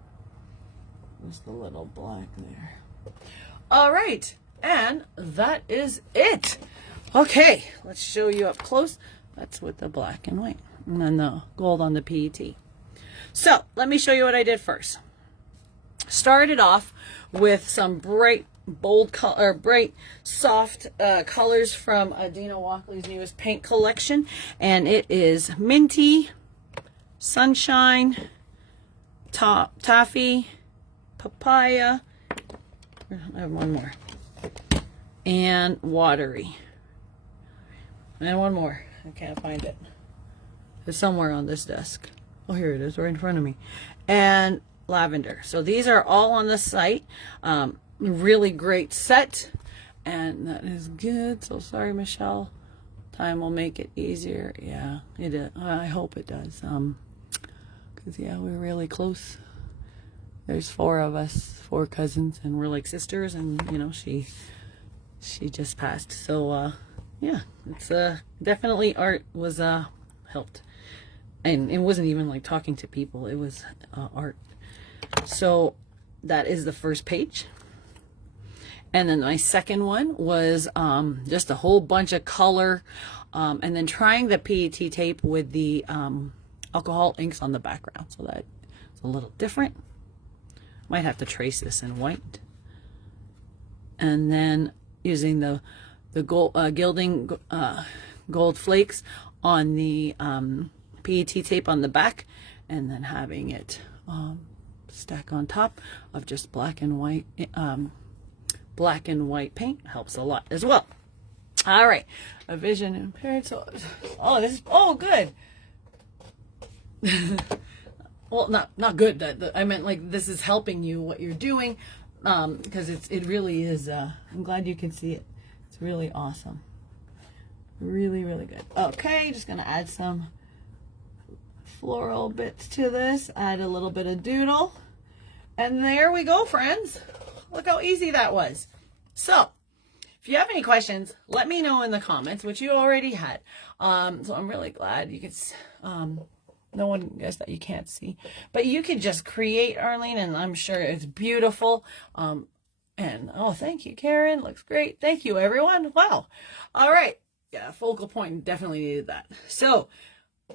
Just a little black there. All right, and that is it. Okay, let's show you up close. That's with the black and white, and then the gold on the PET. So let me show you what I did first. Started off with some bright, bold color, bright, soft colors from Dina Walkley's newest paint collection, and it is Minty, Sunshine, Toffee, Papaya. I have one more, and Watery, and one more. I can't find it. It's somewhere on this desk. Oh, here it is, right in front of me. And Lavender. So these are all on the site. Really great set, and that is good. So sorry, Michelle. Time will make it easier. Yeah, it is. I hope it does. Because yeah, we're really close. There's 4 of us, 4 cousins, and we're like sisters. And you know, she just passed. So yeah, it's definitely art was helped. And it wasn't even like talking to people, it was art. So that is the first page. And then my second one was just a whole bunch of color, and then trying the PET tape with the alcohol inks on the background, so that it's a little different. Might have to trace this in white. And then using the gold gilding gold flakes on the PET tape on the back, and then having it stack on top of just black and white paint helps a lot as well. All right, a vision impaired. So, oh, this is good. Well, not good. I meant like this is helping you what you're doing, because it really is. I'm glad you can see it. It's really awesome. Really, really good. Okay, just gonna add some floral bits to this. Add a little bit of doodle, and there we go, friends. Look how easy that was. So if you have any questions, let me know in the comments, which you already had. So I'm really glad you could no one guessed that you can't see, but you could just create, Arlene, and I'm sure it's beautiful. And oh, thank you, Karen. Looks great. Thank you, everyone. Wow. All right. Yeah, focal point definitely needed that. So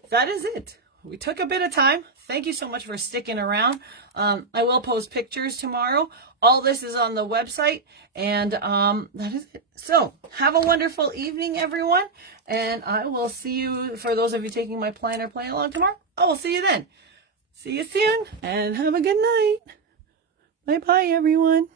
that is it. We took a bit of time. Thank you so much for sticking around. I will post pictures tomorrow. All this is on the website, and that is it. So have a wonderful evening, everyone, and I will see you, for those of you taking my planner play along tomorrow, I will see you then. See you soon, and have a good night. Bye-bye, everyone.